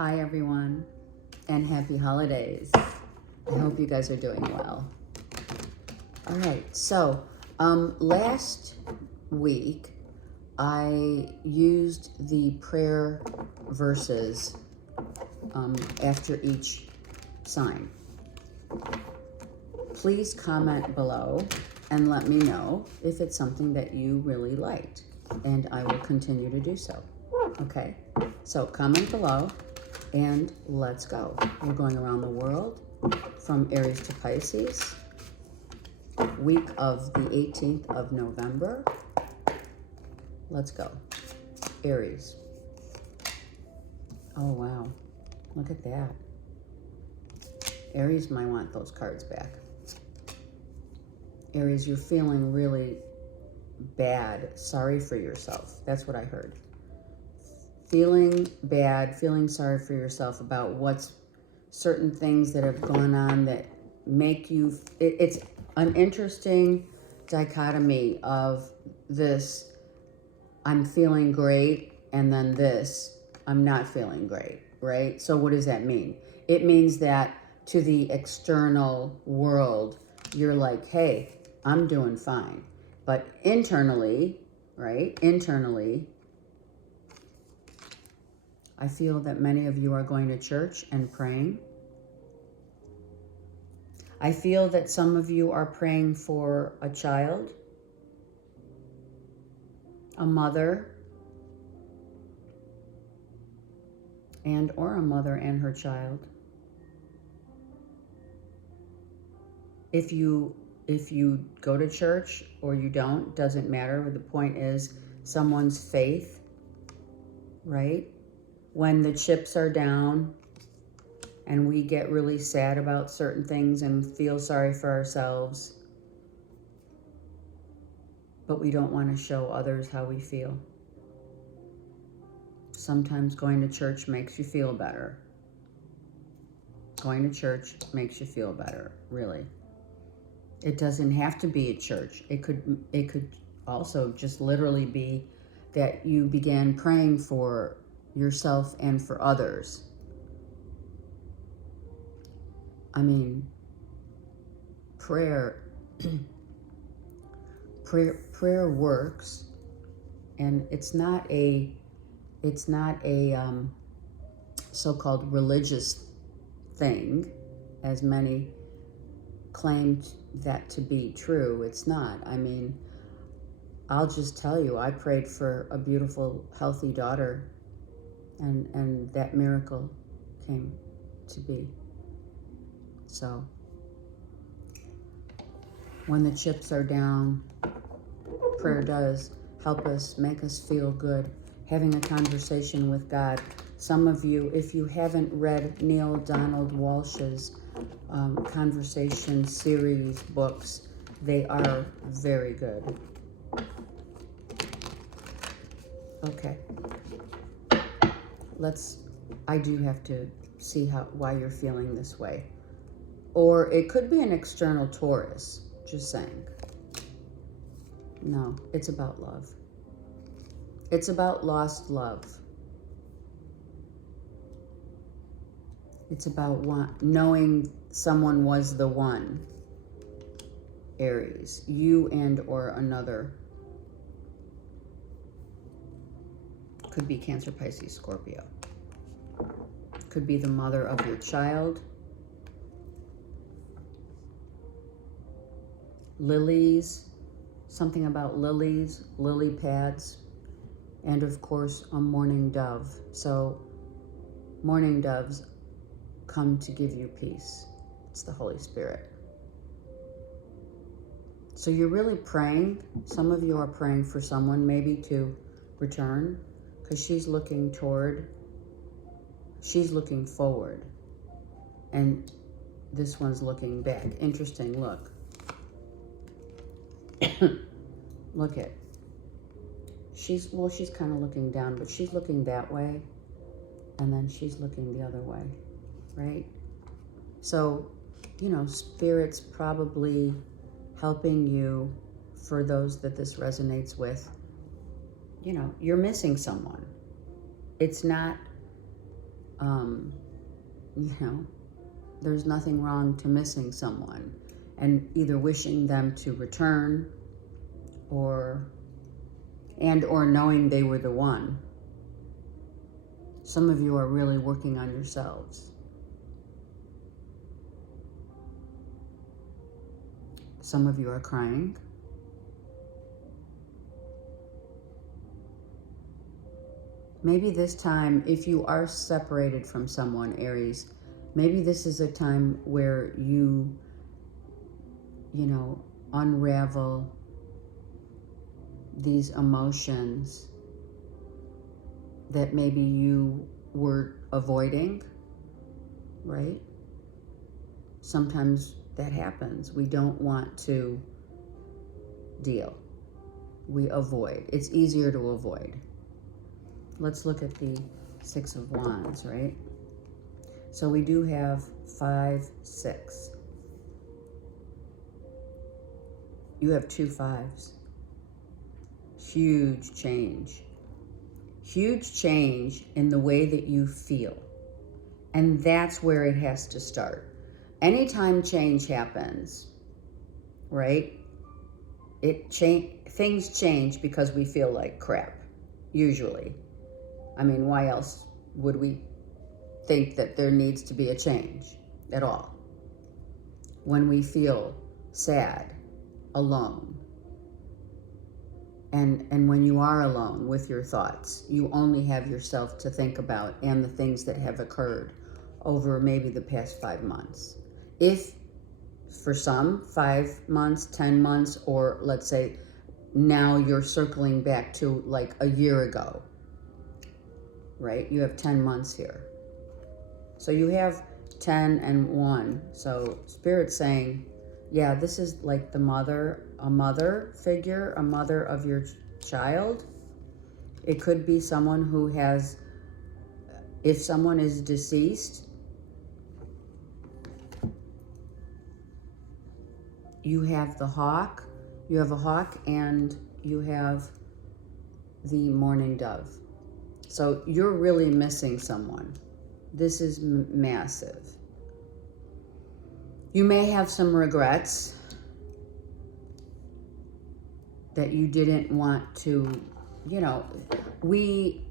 Hi everyone, and happy holidays. I hope you guys are doing well. All right, so last week I used the prayer verses after each sign. Please comment below and let me know if it's something that you really liked, and I will continue to do so. Okay, so comment below and let's go. We're going around the world from Aries to Pisces, week of the 18th of November. Let's go. Aries. Oh, wow. Look at that. Aries might want those cards back. Aries, you're feeling really bad. Sorry for yourself. That's what I heard. Feeling bad, feeling sorry for yourself about what's certain things that have gone on that make you, it's an interesting dichotomy of this, I'm feeling great, and then this, I'm not feeling great, right? So what does that mean? It means that to the external world, you're like, hey, I'm doing fine. But internally, right? Internally, I feel that many of you are going to church and praying. I feel that some of you are praying for a child, a mother, or a mother and her child. If you go to church or you don't, doesn't matter. The point is someone's faith, right? When the chips are down and we get really sad about certain things and feel sorry for ourselves, but we don't want to show others how we feel. Sometimes going to church makes you feel better. Going to church makes you feel better, really. It doesn't have to be at church. It could also just literally be that you began praying for yourself and for others. I mean, prayer works, and it's not a so-called religious thing, as many claim that to be true. It's not. I mean, I'll just tell you, I prayed for a beautiful, healthy daughter, and that miracle came to be. So when the chips are down, prayer does help us, make us feel good. Having a conversation with God. Some of you, if you haven't read Neil Donald Walsh's conversation series books, they are very good. Okay. I do have to see why you're feeling this way. Or it could be an external Taurus, just saying. No, it's about love. It's about lost love. It's about knowing someone was the one. Aries, you and or another. Could be Cancer, Pisces, Scorpio. Could be the mother of your child. Lilies, something about lilies, lily pads, and of course a mourning dove. So mourning doves come to give you peace. It's the Holy Spirit. So you're really praying. Some of you are praying for someone maybe to return, because she's looking forward, and this one's looking back. Interesting, look. Look at, she's kind of looking down, but she's looking that way, and then she's looking the other way, right? So, Spirit's probably helping you, for those that this resonates with. You're missing someone. It's not You know, there's nothing wrong to missing someone and either wishing them to return or knowing they were the one. Some of you are really working on yourselves. Some of you are crying. Maybe this time, if you are separated from someone, Aries, maybe this is a time where you unravel these emotions that maybe you were avoiding, right? Sometimes that happens. We don't want to deal. We avoid. It's easier to avoid. Let's look at the Six of Wands, right? So we do have 5, 6. You have 2 5s. Huge change. Huge change in the way that you feel. And that's where it has to start. Anytime change happens, right? Things change because we feel like crap, usually. I mean, why else would we think that there needs to be a change at all? When we feel sad, alone, and when you are alone with your thoughts, you only have yourself to think about and the things that have occurred over maybe the past 5 months. If for some, 5 months, 10 months, or let's say now you're circling back to like a year ago, right? You have 10 months here. So you have 10 and 1. So Spirit's saying, yeah, this is like a mother figure, a mother of your child. It could be someone who has, if someone is deceased, you have the hawk, you have a hawk, and you have the mourning dove. So you're really missing someone. This is massive. You may have some regrets that you didn't want to, we've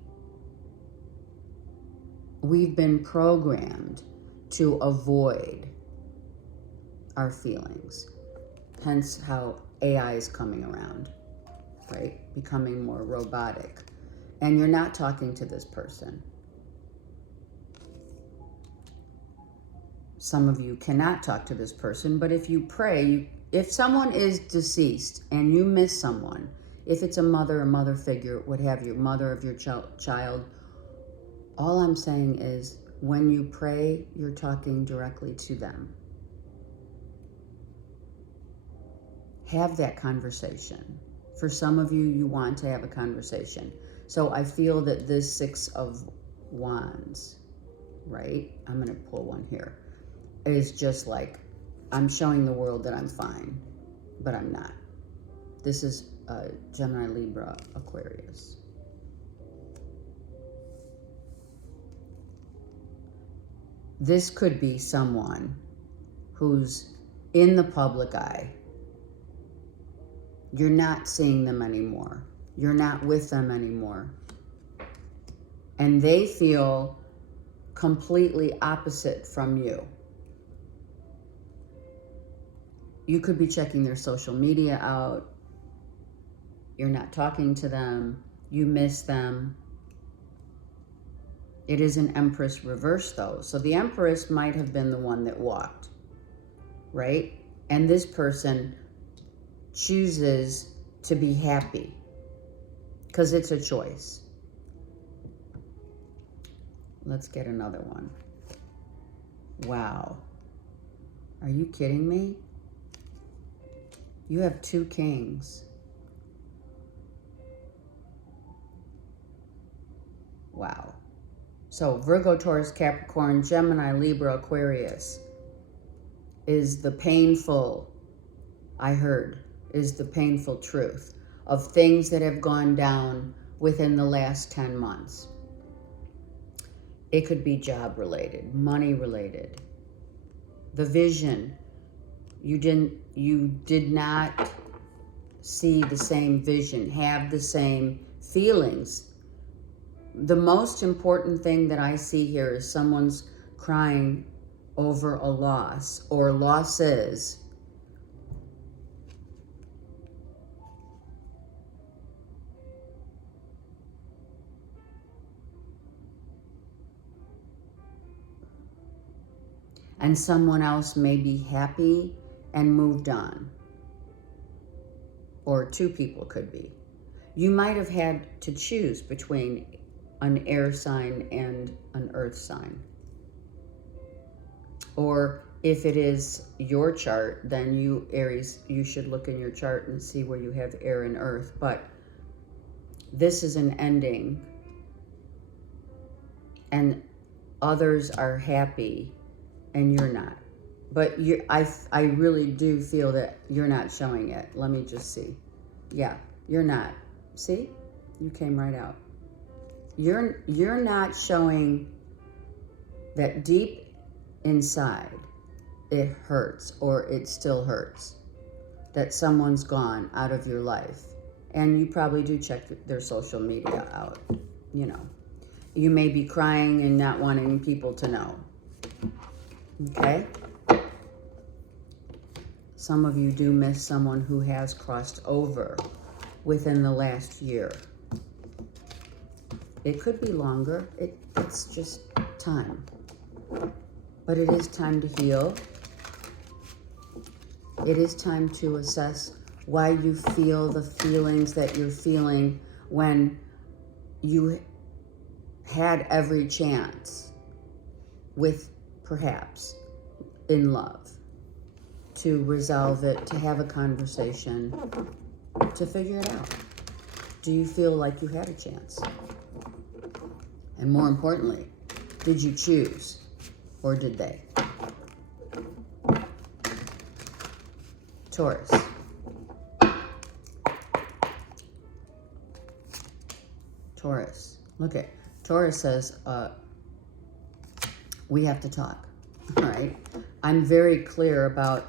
been programmed to avoid our feelings. Hence how AI is coming around, right? Becoming more robotic. And you're not talking to this person. Some of you cannot talk to this person, but if you pray, if someone is deceased and you miss someone, if it's a mother figure, what have you, mother of your child, all I'm saying is when you pray, you're talking directly to them. Have that conversation. For some of you, you want to have a conversation. So I feel that this 6 of Wands, right? I'm going to pull one here. Is just like, I'm showing the world that I'm fine, but I'm not. This is Gemini, Libra, Aquarius. This could be someone who's in the public eye. You're not seeing them anymore. You're not with them anymore. And they feel completely opposite from you. You could be checking their social media out. You're not talking to them. You miss them. It is an Empress reverse, though. So the Empress might have been the one that walked, right? And this person chooses to be happy because it's a choice. Let's get another one. Wow. Are you kidding me? You have 2 kings. Wow. So Virgo, Taurus, Capricorn, Gemini, Libra, Aquarius is the painful, I heard, is the painful truth of things that have gone down within the last 10 months. It could be job related, money related. The vision, you did not see the same vision, have the same feelings. The most important thing that I see here is someone's crying over a loss or losses. And someone else may be happy and moved on. Or two people could be. You might have had to choose between an air sign and an earth sign. Or if it is your chart, then you, Aries, you should look in your chart and see where you have air and earth. But this is an ending. And others are happy and you're not. But I really do feel that you're not showing it. Let me just see. Yeah, you're not. See? You came right out. You're not showing that deep inside it hurts, or it still hurts that someone's gone out of your life. And you probably do check their social media out. You know, you may be crying and not wanting people to know. Okay? Some of you do miss someone who has crossed over within the last year. It could be longer. It's just time. But it is time to heal. It is time to assess why you feel the feelings that you're feeling when you had every chance with, perhaps, in love, to resolve it, to have a conversation, to figure it out. Do you feel like you had a chance? And more importantly, did you choose, or did they? Taurus. Taurus. Look at Taurus says, we have to talk. All right. I'm very clear about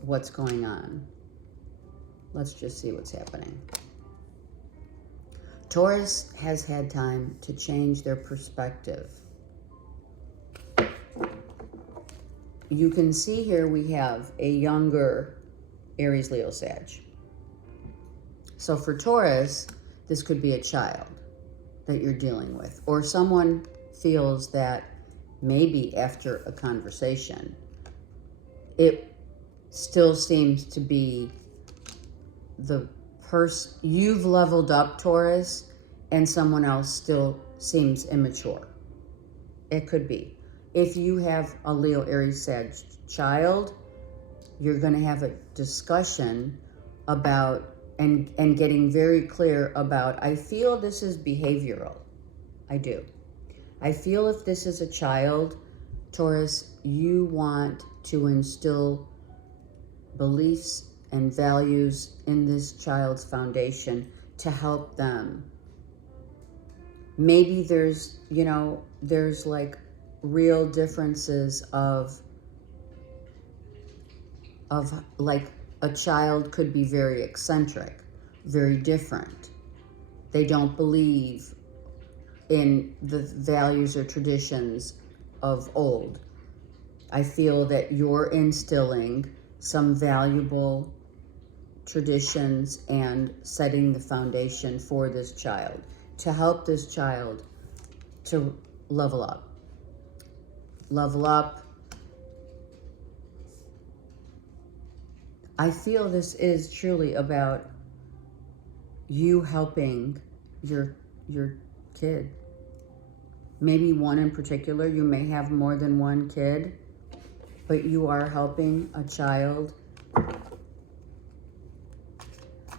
what's going on. Let's just see what's happening. Taurus has had time to change their perspective. You can see here we have a younger Aries, Leo, Sag. So for Taurus, this could be a child that you're dealing with, or someone feels that maybe after a conversation, it still seems to be the person, you've leveled up, Taurus, and someone else still seems immature. It could be. If you have a Leo, Aries, Sag child, you're going to have a discussion about and getting very clear about, I feel this is behavioral. I do. I feel if this is a child, Taurus, you want to instill beliefs and values in this child's foundation to help them. Maybe there's, there's like real differences of like a child could be very eccentric, very different. They don't believe in the values or traditions of old. I feel that you're instilling some valuable traditions and setting the foundation for this child to help this child to level up. Level up. I feel this is truly about you helping your kid. Maybe one in particular. You may have more than one kid, but you are helping a child.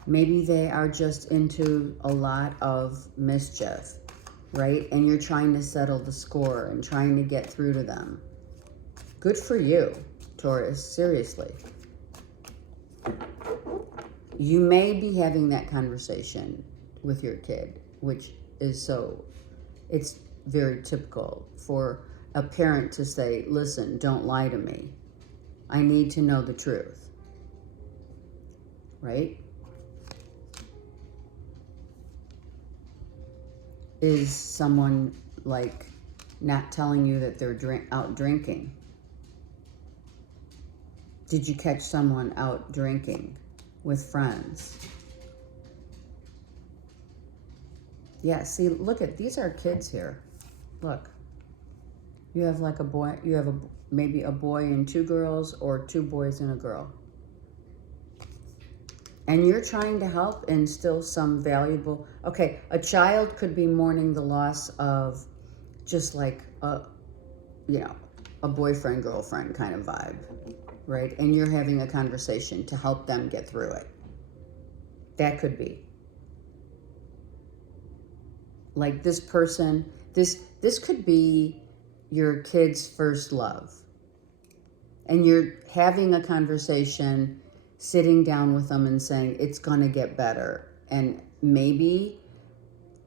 Maybe they are just into a lot of mischief, right? And you're trying to settle the score and trying to get through to them. Good for you, Taurus, seriously. You may be having that conversation with your kid, which is so, it's very typical for a parent to say, listen, don't lie to me. I need to know the truth. Right? Is someone like not telling you that they're out drinking? Did you catch someone out drinking with friends? Yeah, see, look at, these are kids here. Look. You have like a boy, you have maybe a boy and two girls, or two boys and a girl. And you're trying to help instill some valuable, okay, a child could be mourning the loss of just like a, you know, a boyfriend, girlfriend kind of vibe, right? And you're having a conversation to help them get through it. That could be. Like this person, this could be your kid's first love. And you're having a conversation, sitting down with them and saying, it's going to get better. And maybe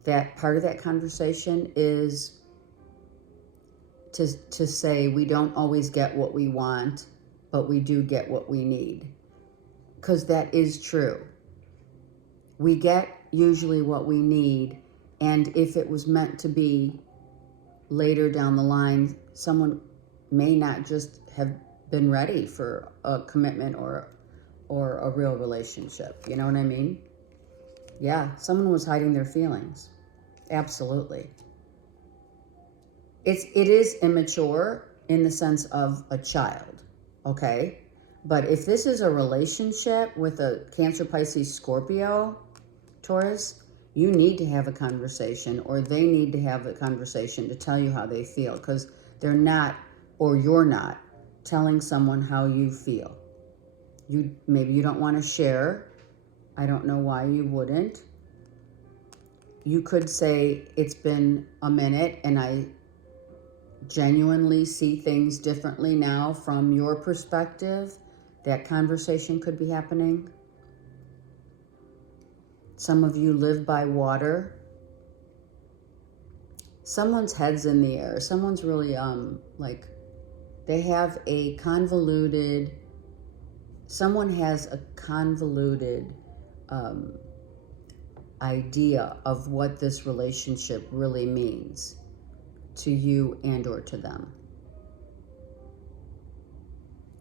that part of that conversation is to say we don't always get what we want, but we do get what we need. Because that is true. We get usually what we need, and if it was meant to be later down the line, someone may not just have been ready for a commitment or a real relationship. You know what I mean? Yeah, someone was hiding their feelings. Absolutely. It is immature in the sense of a child, okay? But if this is a relationship with a Cancer, Pisces, Scorpio, Taurus, you need to have a conversation, or they need to have a conversation to tell you how they feel, because they're not, or you're not, telling someone how you feel. Maybe you don't want to share. I don't know why you wouldn't. You could say, it's been a minute and I genuinely see things differently now from your perspective. That conversation could be happening. Some of you live by water. Someone's head's in the air. Someone's really, like, they have a convoluted, someone has a convoluted idea of what this relationship really means to you and or to them.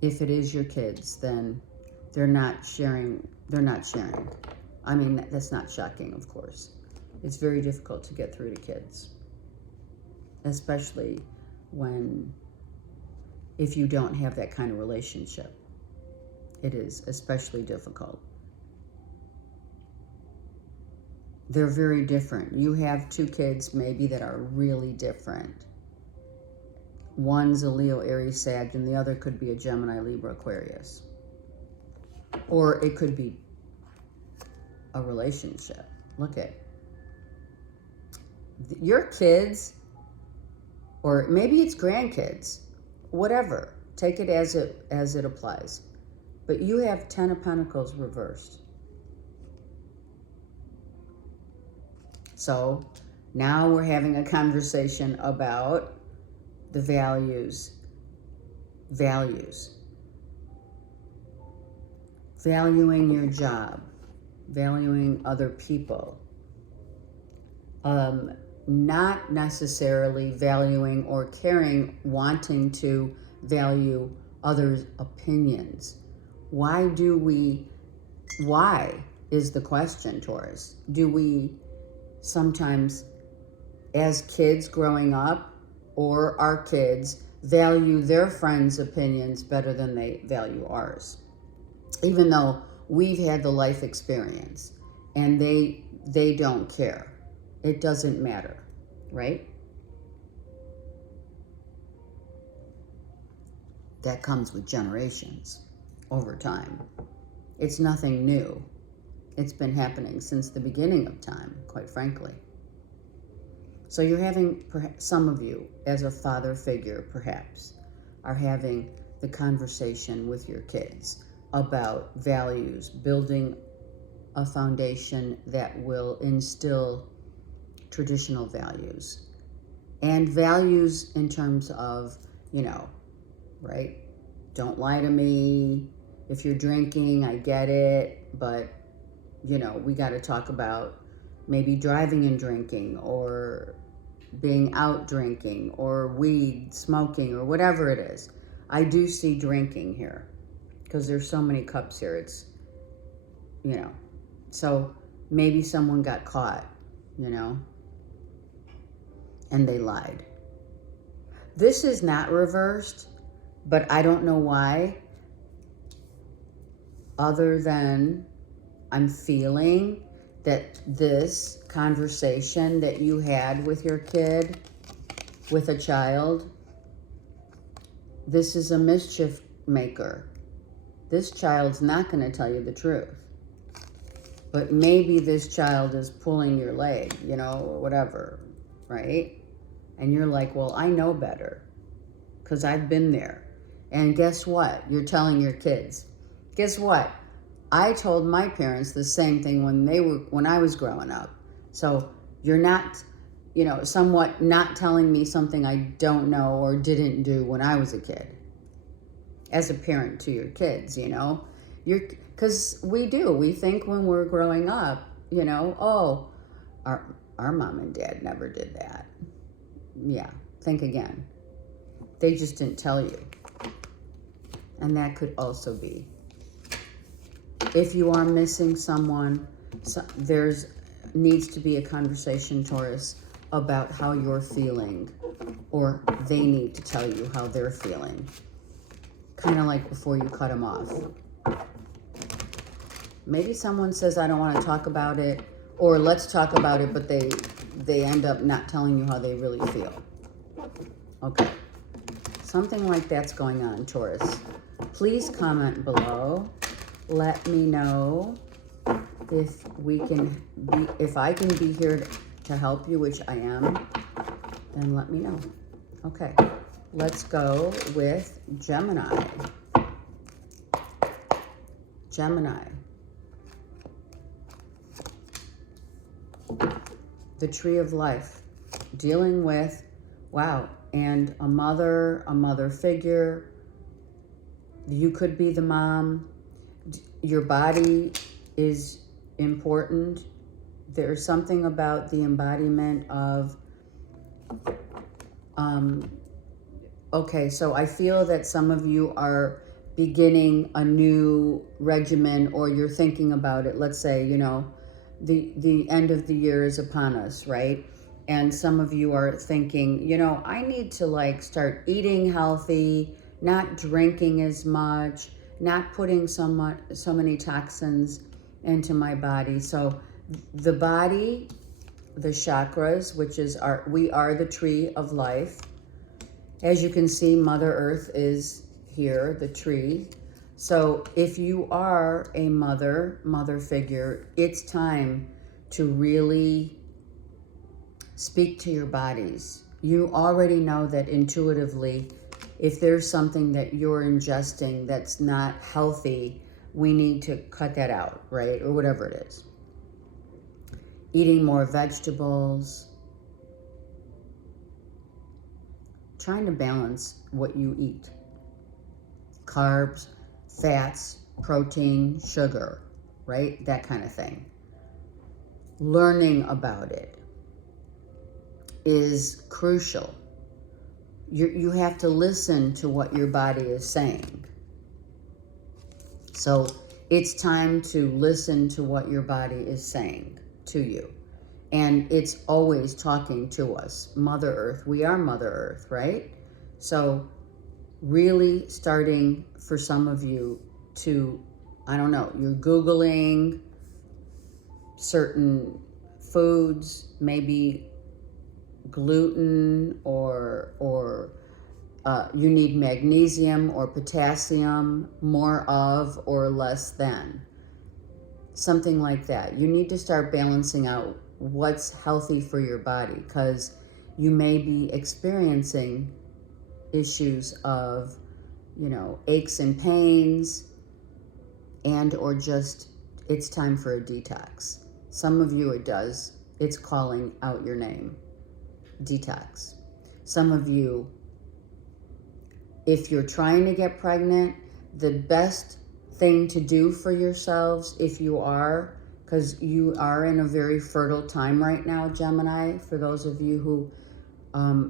If it is your kids, then they're not sharing. I mean, that's not shocking, of course. It's very difficult to get through to kids, especially if you don't have that kind of relationship. It is especially difficult. They're very different. You have two kids maybe that are really different. One's a Leo, Aries, Sag, and the other could be a Gemini, Libra, Aquarius. Or it could be a relationship. Look at your kids, or maybe it's grandkids, whatever. Take it as it applies. But you have 10 of Pentacles reversed. So now we're having a conversation about the values. Valuing your job. Valuing other people. Not necessarily valuing or caring, wanting to value others' opinions. Why is the question, Taurus? Do we sometimes, as kids growing up, or our kids, value their friends' opinions better than they value ours? Even though we've had the life experience and they don't care. It doesn't matter, right? That comes with generations over time. It's nothing new. It's been happening since the beginning of time, quite frankly. So you're having, some of you, as a father figure perhaps, are having the conversation with your kids about values, building a foundation that will instill traditional values And values in terms of, right? Don't lie to me. If you're drinking, I get it, but, we got to talk about maybe driving and drinking, or being out drinking, or weed, smoking, or whatever it is. I do see drinking here because there's so many cups here. It's, so maybe someone got caught, and they lied. This is not reversed, but I don't know why, other than I'm feeling that this conversation that you had with your kid, with a child, this is a mischief maker. This child's not going to tell you the truth. But maybe this child is pulling your leg, or whatever, right? And you're like, well, I know better because I've been there. And guess what? You're telling your kids. Guess what? I told my parents the same thing when I was growing up. So you're not, somewhat not telling me something I don't know or didn't do when I was a kid. As a parent to your kids, because we think when we're growing up, oh, our mom and dad never did that. Yeah, think again. They just didn't tell you. And that could also be. If you are missing someone, needs to be a conversation, Taurus, about how you're feeling, or they need to tell you how they're feeling. Kind of like before you cut them off. Maybe someone says, I don't want to talk about it, or let's talk about it, but they end up not telling you how they really feel. Okay. Something like that's going on, Taurus. Please comment below. Let me know if I can be here to help you, which I am, then let me know. Okay. Let's go with Gemini. Gemini. The Tree of Life. Dealing with, wow, and a mother figure. You could be the mom. Your body is important. There's something about the embodiment of, okay, so I feel that some of you are beginning a new regimen, or you're thinking about it. Let's say, the end of the year is upon us, right? And some of you are thinking, I need to start eating healthy, not drinking as much, not putting so many toxins into my body. So the body, the chakras, which is we are the tree of life. As you can see, Mother Earth is here, the tree. So if you are a mother figure, it's time to really speak to your bodies. You already know that intuitively, if there's something that you're ingesting that's not healthy, we need to cut that out, right? Or whatever it is. Eating more vegetables. Trying to balance what you eat. Carbs, fats, protein, sugar, right? That kind of thing. Learning about it is crucial. You have to listen to what your body is saying. So it's time to listen to what your body is saying to you. And it's always talking to us. Mother Earth, we are Mother Earth, right? So really starting for some of you to, I don't know, you're Googling certain foods, maybe gluten, or you need magnesium or potassium, more of or less than. Something like that. You need to start balancing out what's healthy for your body, because you may be experiencing issues of, aches and pains, and or just it's time for a detox. Some of you it's calling out your name. Detox. Some of you, if you're trying to get pregnant, the best thing to do for yourselves, if you are, because you are in a very fertile time right now, Gemini, for those of you who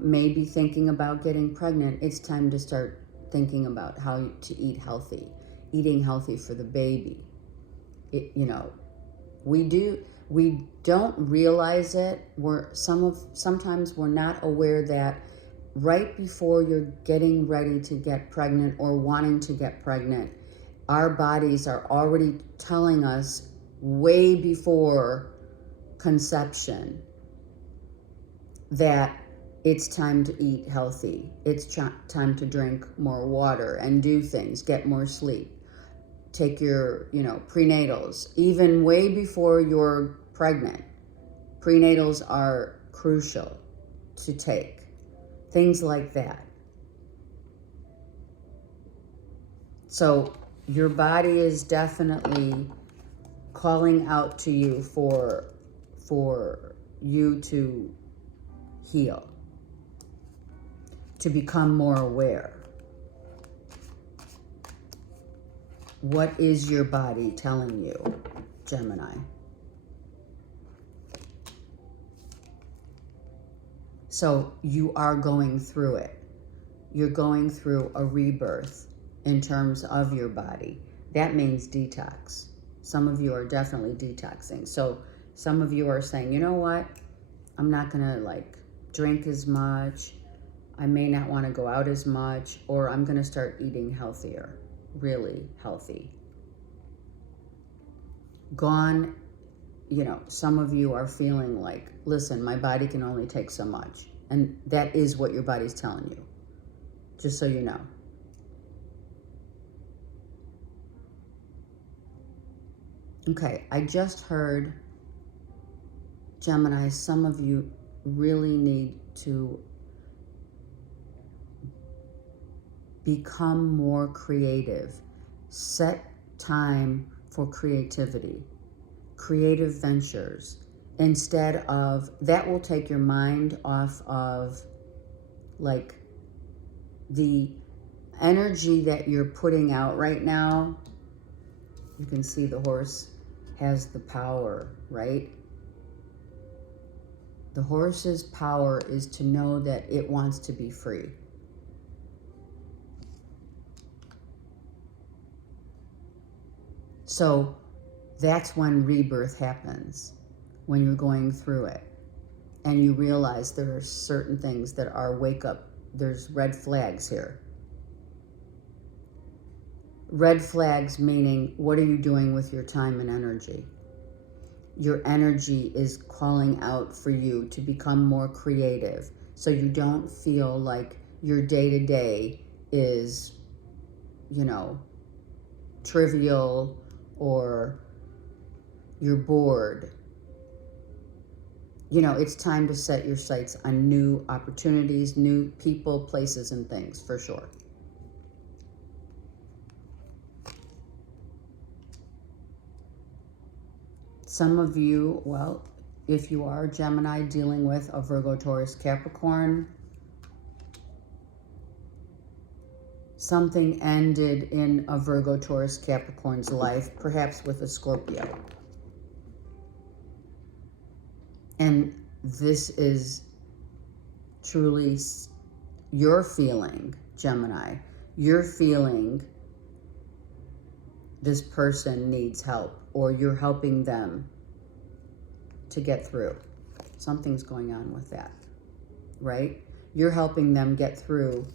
may be thinking about getting pregnant, it's time to start thinking about how to eat healthy, eating healthy for the baby. We don't realize it. Sometimes we're not aware that right before you're getting ready to get pregnant or wanting to get pregnant, our bodies are already telling us way before conception that it's time to eat healthy. It's time to drink more water and do things, get more sleep. Take your, prenatals, even way before you're pregnant. Prenatals are crucial to take. Things like that. So your body is definitely calling out to you for you to heal, to become more aware. What is your body telling you, Gemini? So you are going through it. You're going through a rebirth in terms of your body. That means detox. Some of you are definitely detoxing. So some of you are saying, you know what? I'm not going to drink as much. I may not want to go out as much, or I'm going to start eating healthier. Really healthy. Some of you are feeling like, listen, my body can only take so much. And that is what your body's telling you. Just so you know. Okay, I just heard, Gemini, some of you really need to become more creative. Set time for creativity, creative ventures. Instead of, that will take your mind off of the energy that you're putting out right now. You can see the horse has the power, right? The horse's power is to know that it wants to be free. So that's when rebirth happens, when you're going through it and you realize there are certain things that are wake up. There's red flags here. Red flags meaning, what are you doing with your time and energy? Your energy is calling out for you to become more creative, so you don't feel like your day-to-day is, trivial, or you're bored. It's time to set your sights on new opportunities, new people, places, and things, for sure. Some of you, well, if you are Gemini dealing with a Virgo, Taurus, Capricorn, something ended in a Virgo, Taurus, Capricorn's life, perhaps with a Scorpio. And this is truly your feeling, Gemini. You're feeling this person needs help, or you're helping them to get through. Something's going on with that, right? You're helping them get through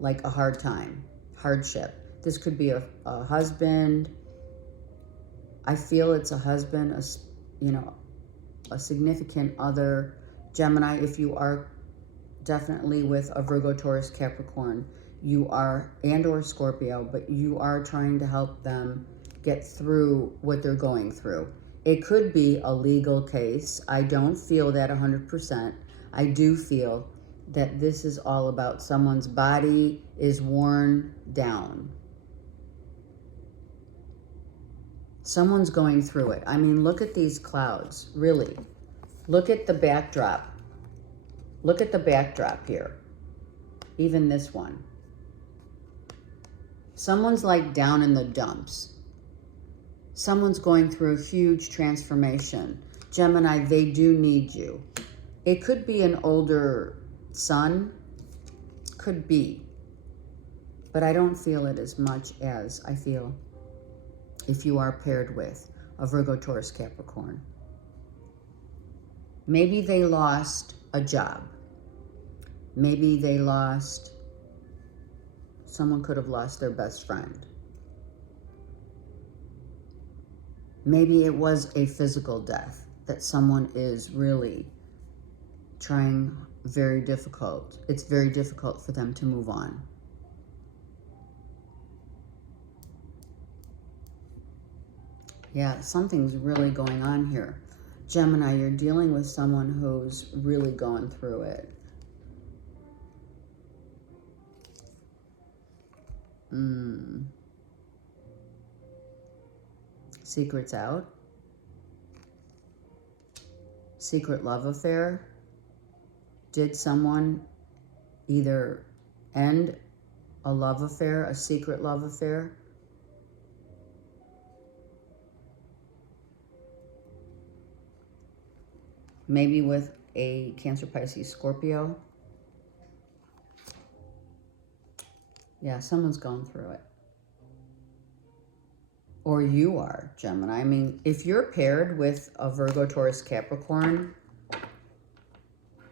like a hard time, hardship. This could be a husband. I feel it's a husband, a significant other. Gemini, if you are definitely with a Virgo, Taurus, Capricorn, you are, and or Scorpio, but you are trying to help them get through what they're going through. It could be a legal case. I don't feel that 100%. I do feel that this is all about someone's body is worn down. Someone's going through it. I mean, look at these clouds, really. Look at the backdrop. Look at the backdrop here. Even this one. Someone's like down in the dumps. Someone's going through a huge transformation. Gemini, they do need you. It could be an older son. Could be. But I don't feel it as much as I feel if you are paired with a Virgo, Taurus, Capricorn. Maybe they lost a job. Maybe they lost, someone could have lost their best friend. Maybe it was a physical death that someone is really trying very difficult. It's very difficult for them to move on. Yeah, something's really going on here. Gemini, you're dealing with someone who's really going through it. Secrets out. Secret love affair. Did someone either end a love affair, a secret love affair? Maybe with a Cancer, Pisces, Scorpio. Yeah, someone's going through it. Or you are, Gemini. I mean, if you're paired with a Virgo, Taurus, Capricorn,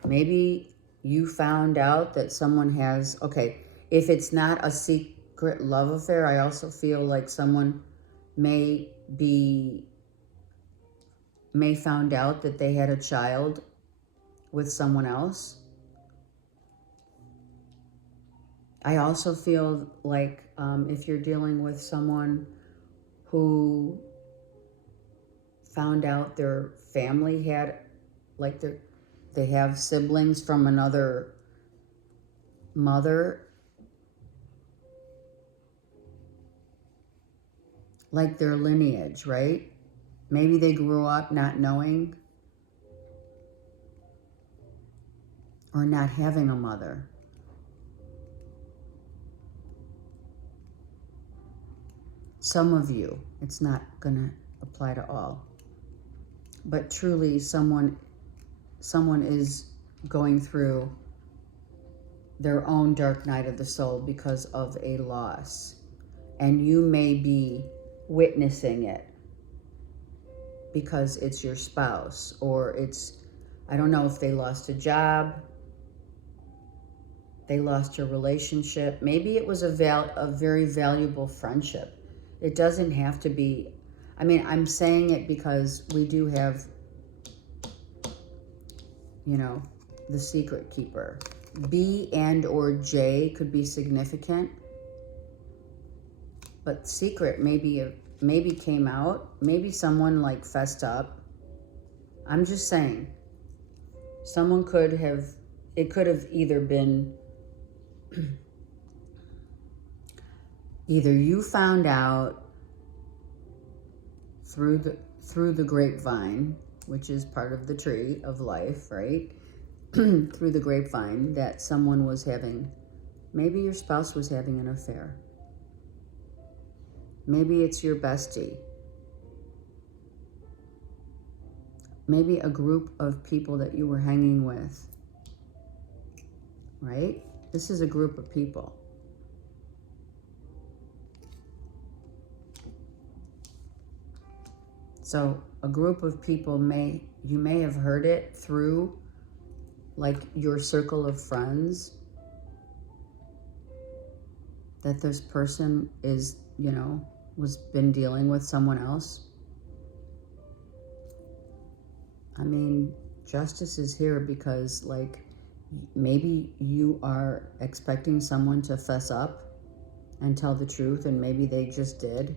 maybe you found out that someone has, okay, if it's not a secret love affair, I also feel like someone may found out that they had a child with someone else. I also feel like if you're dealing with someone who found out their family had, like they have siblings from another mother, like their lineage, right? Maybe they grew up not knowing or not having a mother. Some of you, it's not going to apply to all, but truly someone is going through their own dark night of the soul because of a loss, and you may be witnessing it because it's your spouse, or it's, I don't know if they lost a job, they lost your relationship. Maybe it was a very valuable friendship. It doesn't have to be, I mean, I'm saying it because we do have, you know, the secret keeper. B and or J could be significant, but secret maybe came out. Maybe someone like fessed up. I'm just saying, someone could have, it could have either been, either you found out through the grapevine, which is part of the tree of life, right? Through the grapevine, that someone was having, maybe your spouse was having an affair. Maybe it's your bestie. Maybe a group of people that you were hanging with, right? This is a group of people. So a group of people you may have heard it through like your circle of friends, that this person is, you know, been dealing with someone else. I mean, justice is here because like maybe you are expecting someone to fess up and tell the truth, and maybe they just did.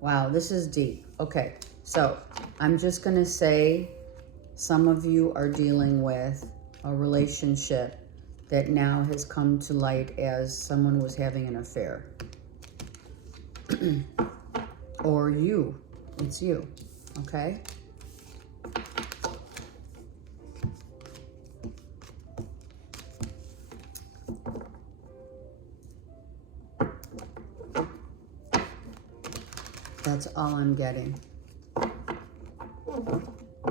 Wow, this is deep. Okay, so I'm just going to say some of you are dealing with a relationship that now has come to light as someone was having an affair. Or you. It's you. Okay? That's all I'm getting.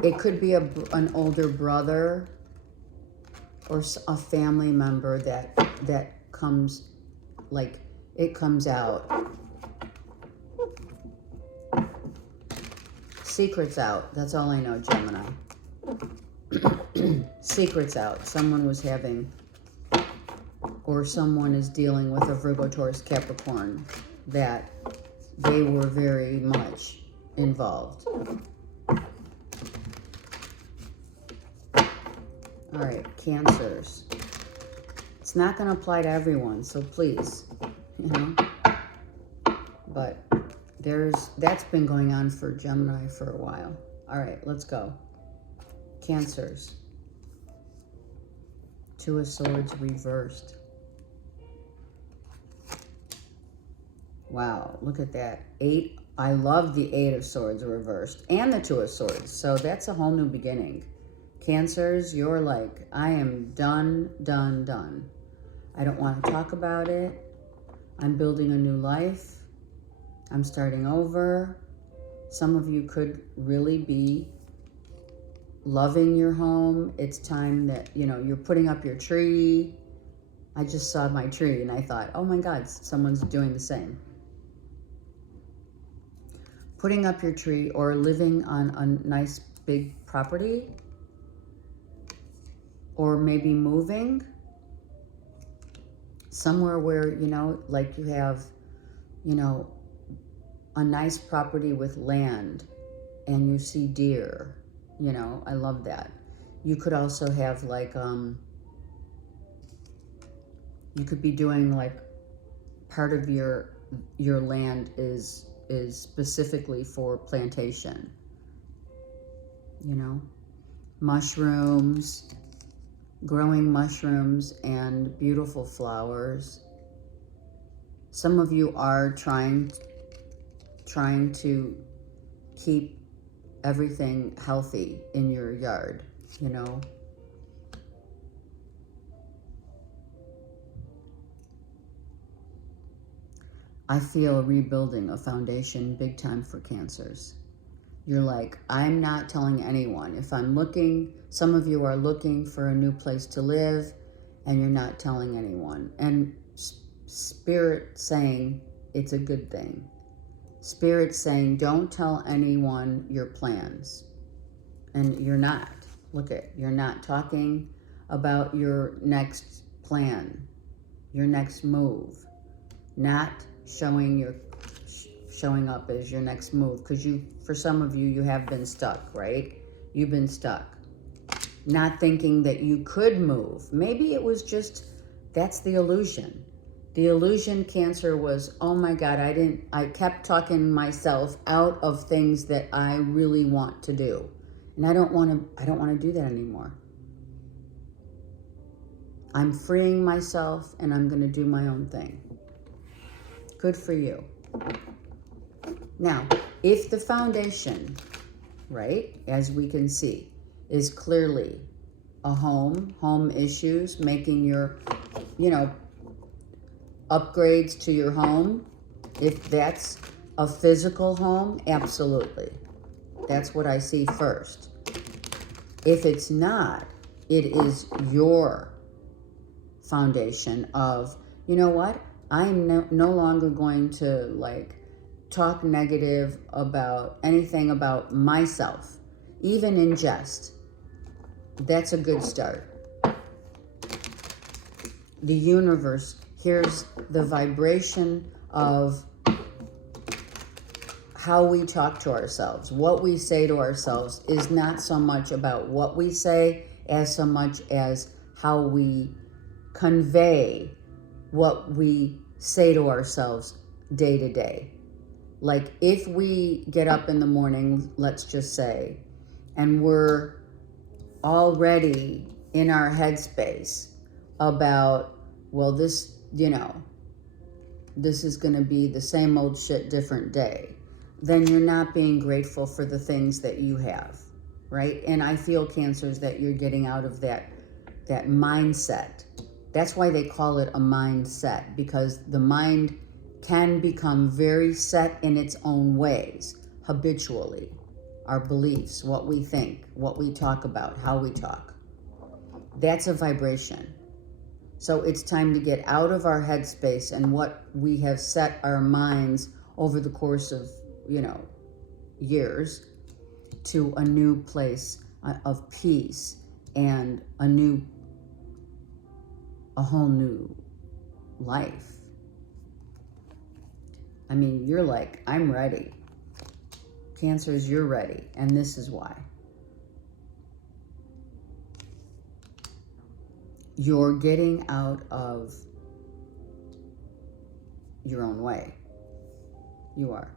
It could be an older brother or a family member that comes, like, it comes out. Secrets out. That's all I know, Gemini. Secrets out. Someone was having, or someone is dealing with a Virgo, Taurus, Capricorn that they were very much involved. All right, Cancers. It's not going to apply to everyone, so please, you know. But that's been going on for Gemini for a while. All right, let's go. Cancers. Two of Swords reversed. Wow, look at that. I love the Eight of Swords reversed and the Two of Swords. So that's a whole new beginning. Cancers, you're like, I am done, done, done. I don't want to talk about it. I'm building a new life. I'm starting over. Some of you could really be loving your home. It's time that, you know, you're putting up your tree. I just saw my tree and I thought, oh my God, someone's doing the same. Putting up your tree or living on a nice big property, or maybe moving somewhere where, you know, like you have, you know, a nice property with land and you see deer, you know, I love that. You could also have like, you could be doing like part of your land is specifically for plantation, you know, mushrooms, growing mushrooms and beautiful flowers. Some of you are trying to keep everything healthy in your yard, you know. I feel rebuilding a foundation big time for Cancers. You're like, I'm not telling anyone. If I'm looking, some of you are looking for a new place to live and you're not telling anyone. And Spirit saying it's a good thing. Spirit saying, don't tell anyone your plans. And you're not. Look at, you're not talking about your next plan, your next move, not showing up as your next move, because for some of you have been stuck, right? You've been stuck, not thinking that you could move. Maybe it was just, that's the illusion. The illusion, Cancer, was, oh my God, I kept talking myself out of things that I really want to do. And I don't want to do that anymore. I'm freeing myself and I'm going to do my own thing. Good for you. Now, if the foundation, right, as we can see, is clearly a home issues, making your, you know, upgrades to your home, if that's a physical home, absolutely. That's what I see first. If it's not, it is your foundation of, you know what, I'm no longer going to like talk negative about anything about myself, even in jest. That's a good start. The universe, here's the vibration of how we talk to ourselves. What we say to ourselves is not so much about what we say as so much as how we convey what we say to ourselves day to day. Like if we get up in the morning, let's just say, and we're already in our headspace about, well, this, you know, this is going to be the same old shit, different day, then you're not being grateful for the things that you have, right? And I feel, Cancers, that you're getting out of that mindset. That's why they call it a mindset, because the mind can become very set in its own ways, habitually. Our beliefs, what we think, what we talk about, how we talk. That's a vibration. So it's time to get out of our headspace and what we have set our minds over the course of, years, to a new place of peace and a whole new life. I mean, you're like, I'm ready. Cancers, you're ready. And this is why. You're getting out of your own way. You are.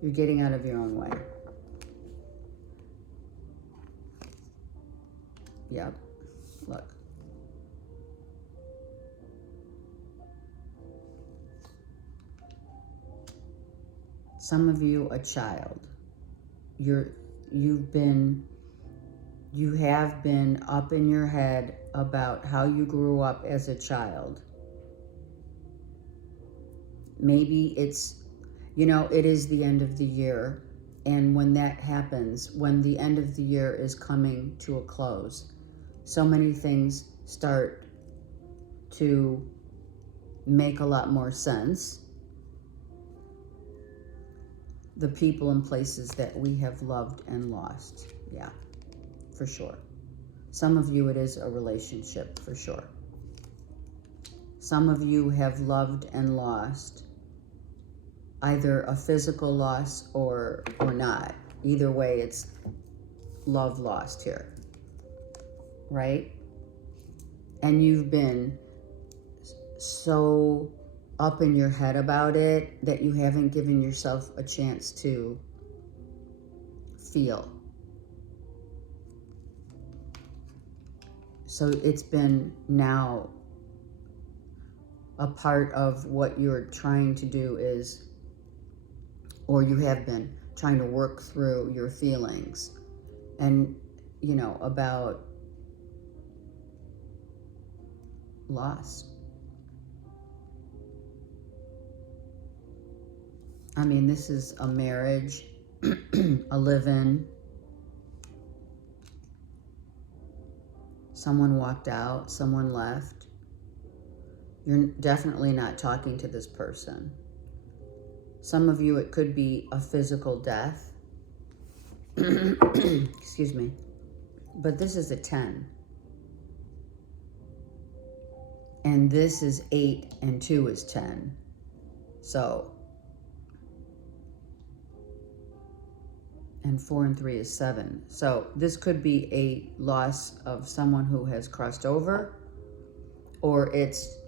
You're getting out of your own way. Yep. Look. Some of you, a child. You have been up in your head about how you grew up as a child. Maybe it's, it is the end of the year. And when that happens, when the end of the year is coming to a close, so many things start to make a lot more sense. The people and places that we have loved and lost. Yeah, for sure. Some of you, it is a relationship, for sure. Some of you have loved and lost, either a physical loss or not. Either way, it's love lost here, right? And you've been so up in your head about it that you haven't given yourself a chance to feel. So it's been now a part of what you're trying to do is, or you have been trying to work through your feelings and, about loss. I mean, this is a marriage, a live-in. Someone walked out, someone left. You're definitely not talking to this person. Some of you, it could be a physical death. Excuse me. But this is a 10. And this is 8 and 2 is 10. So, and 4 and 3 is 7. So this could be a loss of someone who has crossed over, or it's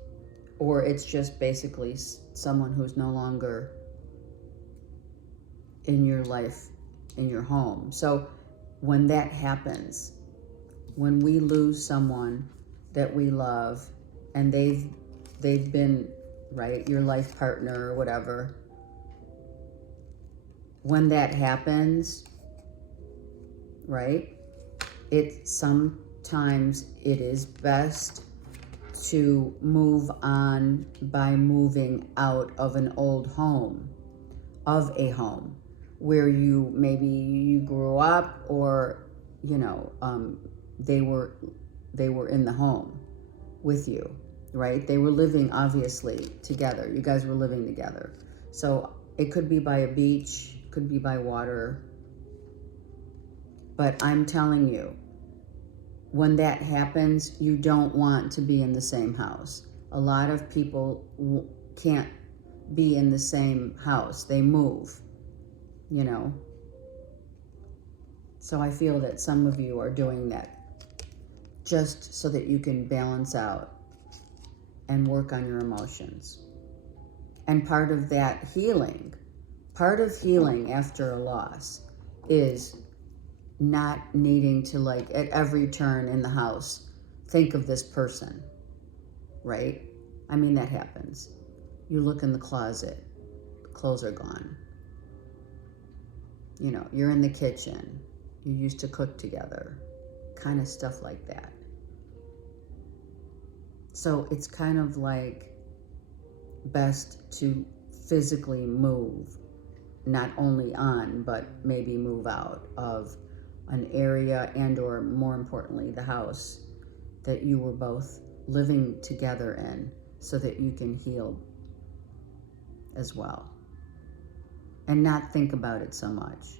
just basically someone who's no longer in your life, in your home. So when that happens, when we lose someone that we love and they've been, right, your life partner or whatever, when that happens, right, sometimes it is best to move on by moving out of an old home, of a home where maybe you grew up, or they were in the home with you, right? They were living obviously together. You guys were living together. So it could be by a beach, could be by water. But I'm telling you, when that happens, you don't want to be in the same house. A lot of people can't be in the same house. They move, So I feel that some of you are doing that just so that you can balance out and work on your emotions. And part of that healing, after a loss is not needing to, like, at every turn in the house, think of this person, right? I mean, that happens. You look in the closet, clothes are gone. You're in the kitchen, you used to cook together, kind of stuff like that. So it's kind of like best to physically move, not only on, but maybe move out of an area and or more importantly, the house that you were both living together in, so that you can heal as well and not think about it so much.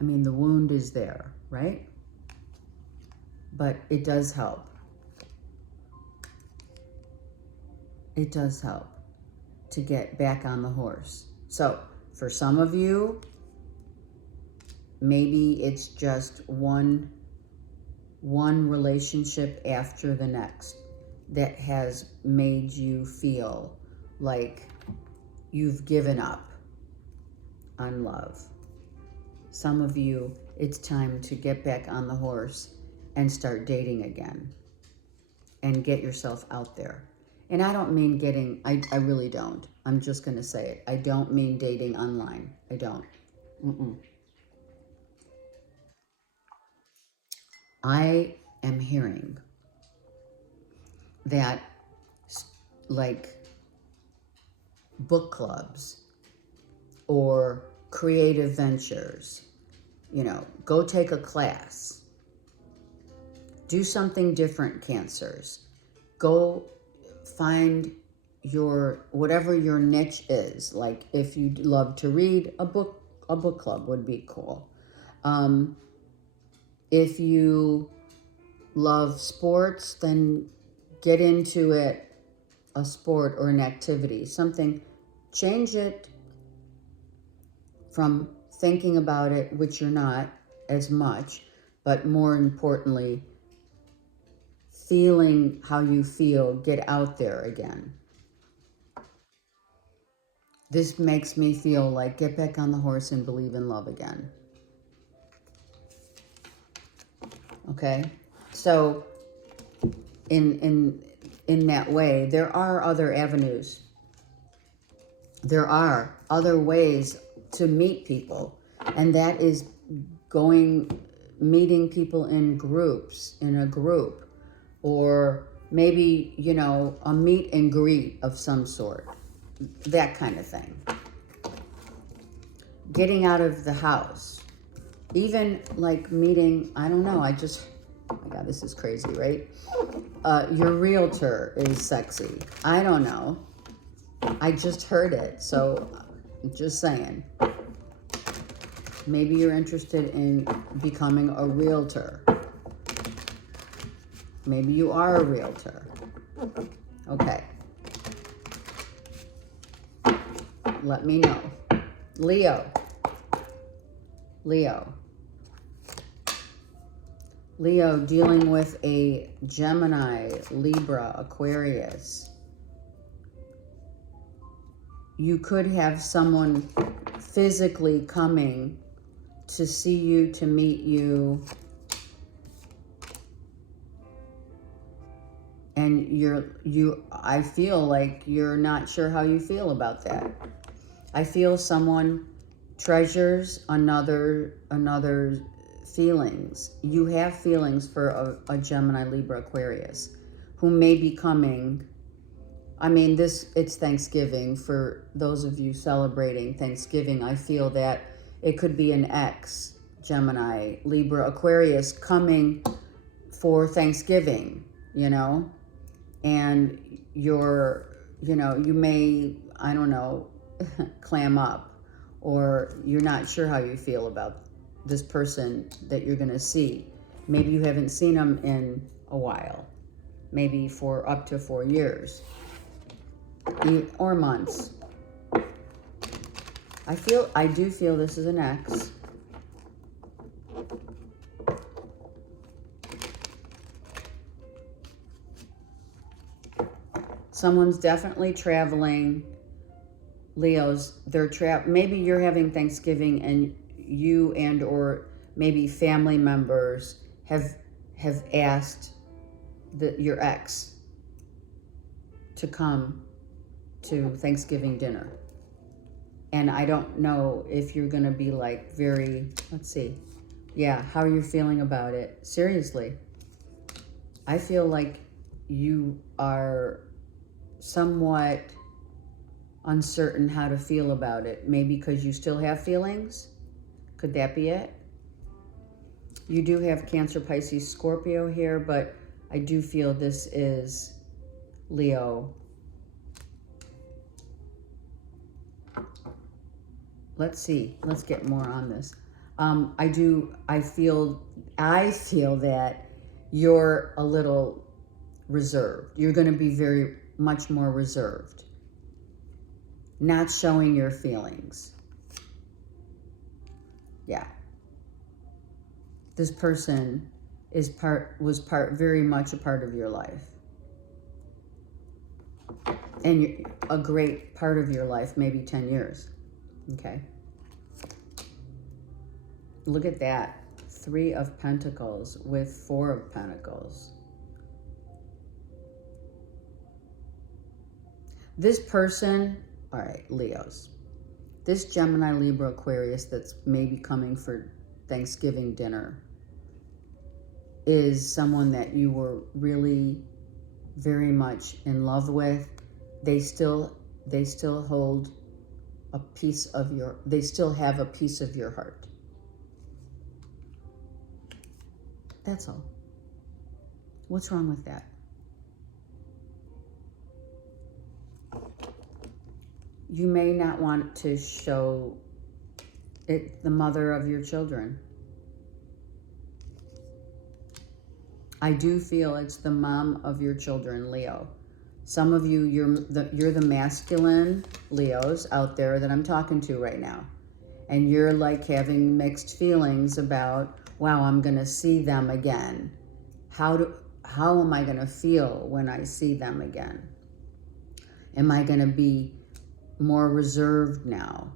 I mean, the wound is there, right? But it does help. It does help to get back on the horse. So for some of you, maybe it's just one relationship after the next that has made you feel like you've given up on love. Some of you, it's time to get back on the horse and start dating again and get yourself out there. And I don't mean getting, I really don't. I'm just going to say it. I don't mean dating online. I don't. I am hearing that, like, book clubs or creative ventures, you know, go take a class, do something different, Cancers. Go find your, whatever your niche is. Like, if you love to read, a book club would be cool. If you love sports, then get into it, a sport or an activity, something. Change it from thinking about it, which you're not as much, but more importantly, feeling how you feel, get out there again. This makes me feel like get back on the horse and believe in love again. Okay? So in that way, there are other avenues. There are other ways to meet people, and that is meeting people in groups, in a group, or maybe, you know, a meet and greet of some sort, that kind of thing. Getting out of the house, even like meeting, I don't know, oh my God, this is crazy, right? Your realtor is sexy. I don't know. I just heard it, so I'm just saying. Maybe you're interested in becoming a realtor. Maybe you are a realtor. Okay. Let me know. Leo. Leo, dealing with a Gemini, Libra, Aquarius. You could have someone physically coming to see you, to meet you, and I feel like you're not sure how you feel about that. I feel someone treasures another feelings. You have feelings for a Gemini, Libra, Aquarius who may be coming. I mean, it's Thanksgiving. For those of you celebrating Thanksgiving, I feel that it could be an ex, Gemini, Libra, Aquarius coming for Thanksgiving, you know, and you may, I don't know, clam up, or you're not sure how you feel about this person that you're going to see. Maybe you haven't seen them in a while, maybe for up to 4 years. Or months. I do feel this is an ex. Someone's definitely traveling. Leos, maybe you're having Thanksgiving and you and or maybe family members have asked your ex to come to Thanksgiving dinner. And I don't know if you're going to be like let's see. Yeah, how are you feeling about it? Seriously. I feel like you are somewhat uncertain how to feel about it. Maybe because you still have feelings. Could that be it? You do have Cancer, Pisces, Scorpio here, but I do feel this is Leo. Let's see. Let's get more on this. I feel that you're a little reserved. You're going to be very much more reserved. Not showing your feelings. Yeah. This person was very much a part of your life. And a great part of your life, maybe 10 years. Okay. Look at that. 3 of Pentacles with 4 of Pentacles. This person, all right, Leos. This Gemini, Libra, Aquarius that's maybe coming for Thanksgiving dinner is someone that you were really very much in love with. They still hold a piece of they still have a piece of your heart. That's all. What's wrong with that? You may not want to show it the mother of your children. I do feel it's the mom of your children, Leo. Some of you, you're the masculine Leos out there that I'm talking to right now. And you're like having mixed feelings about, wow, I'm going to see them again. How am I going to feel when I see them again? Am I going to be more reserved now?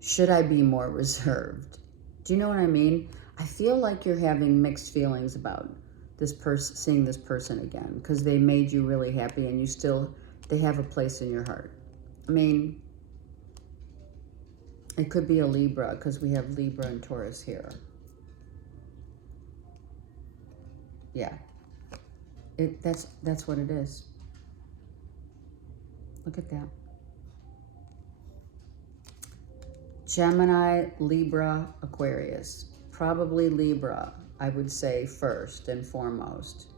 Should I be more reserved? Do you know what I mean? I feel like you're having mixed feelings about this person, seeing this person again, because they made you really happy and they have a place in your heart. I mean, it could be a Libra because we have Libra and Taurus here. Yeah. That's what it is. Look at that. Gemini, Libra, Aquarius. Probably Libra, I would say, first and foremost.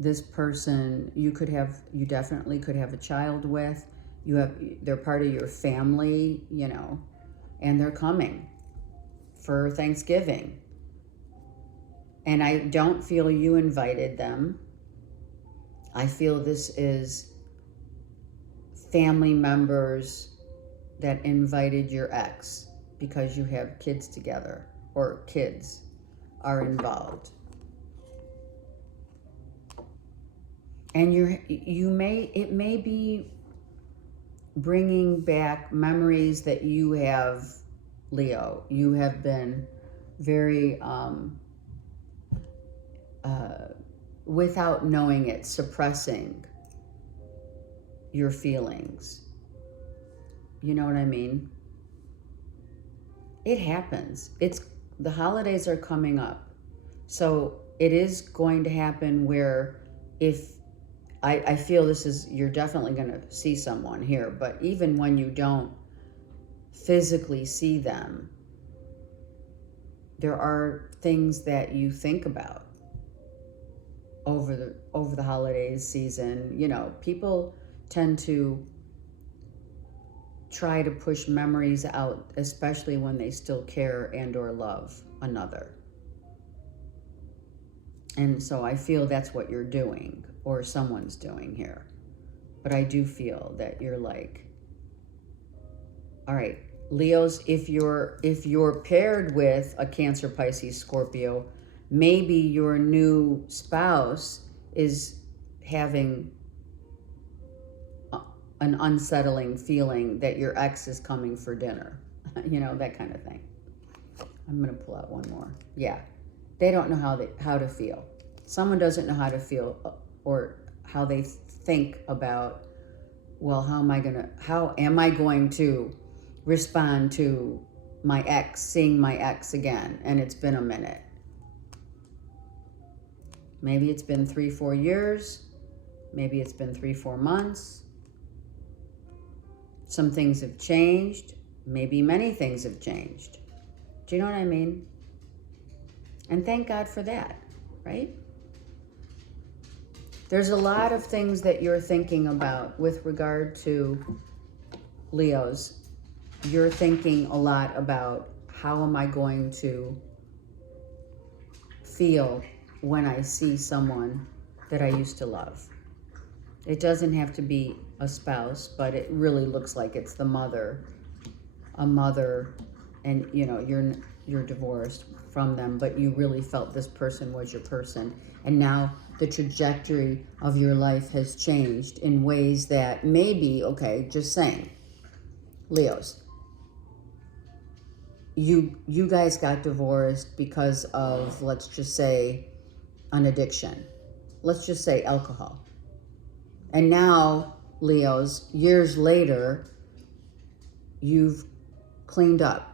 This person you definitely could have a child with. They're part of your family, you know, and they're coming for Thanksgiving. And I don't feel you invited them. I feel this is family members that invited your ex because you have kids together or kids are involved. And it may be bringing back memories that you have, Leo. You have been very, without knowing it, suppressing your feelings. You know what I mean? It happens. The holidays are coming up. So it is going to happen where I feel you're definitely going to see someone here, but even when you don't physically see them, there are things that you think about over the holidays season. You know, people tend to try to push memories out, especially when they still care and or love another. And so I feel that's what you're doing, or someone's doing here. But I do feel that you're like, all right, Leos, if you're paired with a Cancer, Pisces, Scorpio, maybe your new spouse is having an unsettling feeling that your ex is coming for dinner. You know, that kind of thing. I'm going to pull out one more. Yeah. They don't know how to feel. Someone doesn't know how to feel or how they think about, well, how am I going to respond to my ex, seeing my ex again, and it's been a minute. Maybe it's been 3-4 years. Maybe it's been 3-4 months. Some things have changed. Maybe many things have changed. Do you know what I mean? And thank God for that, right? There's a lot of things that you're thinking about with regard to Leos. You're thinking a lot about, how am I going to feel when I see someone that I used to love? It doesn't have to be a spouse, but it really looks like it's the mother, a mother, and you know, you're divorced from them, but you really felt this person was your person. And now the trajectory of your life has changed in ways that maybe, okay, just saying, Leos, you guys got divorced because of, let's just say, an addiction. Let's just say alcohol. And now, Leos, years later, you've cleaned up.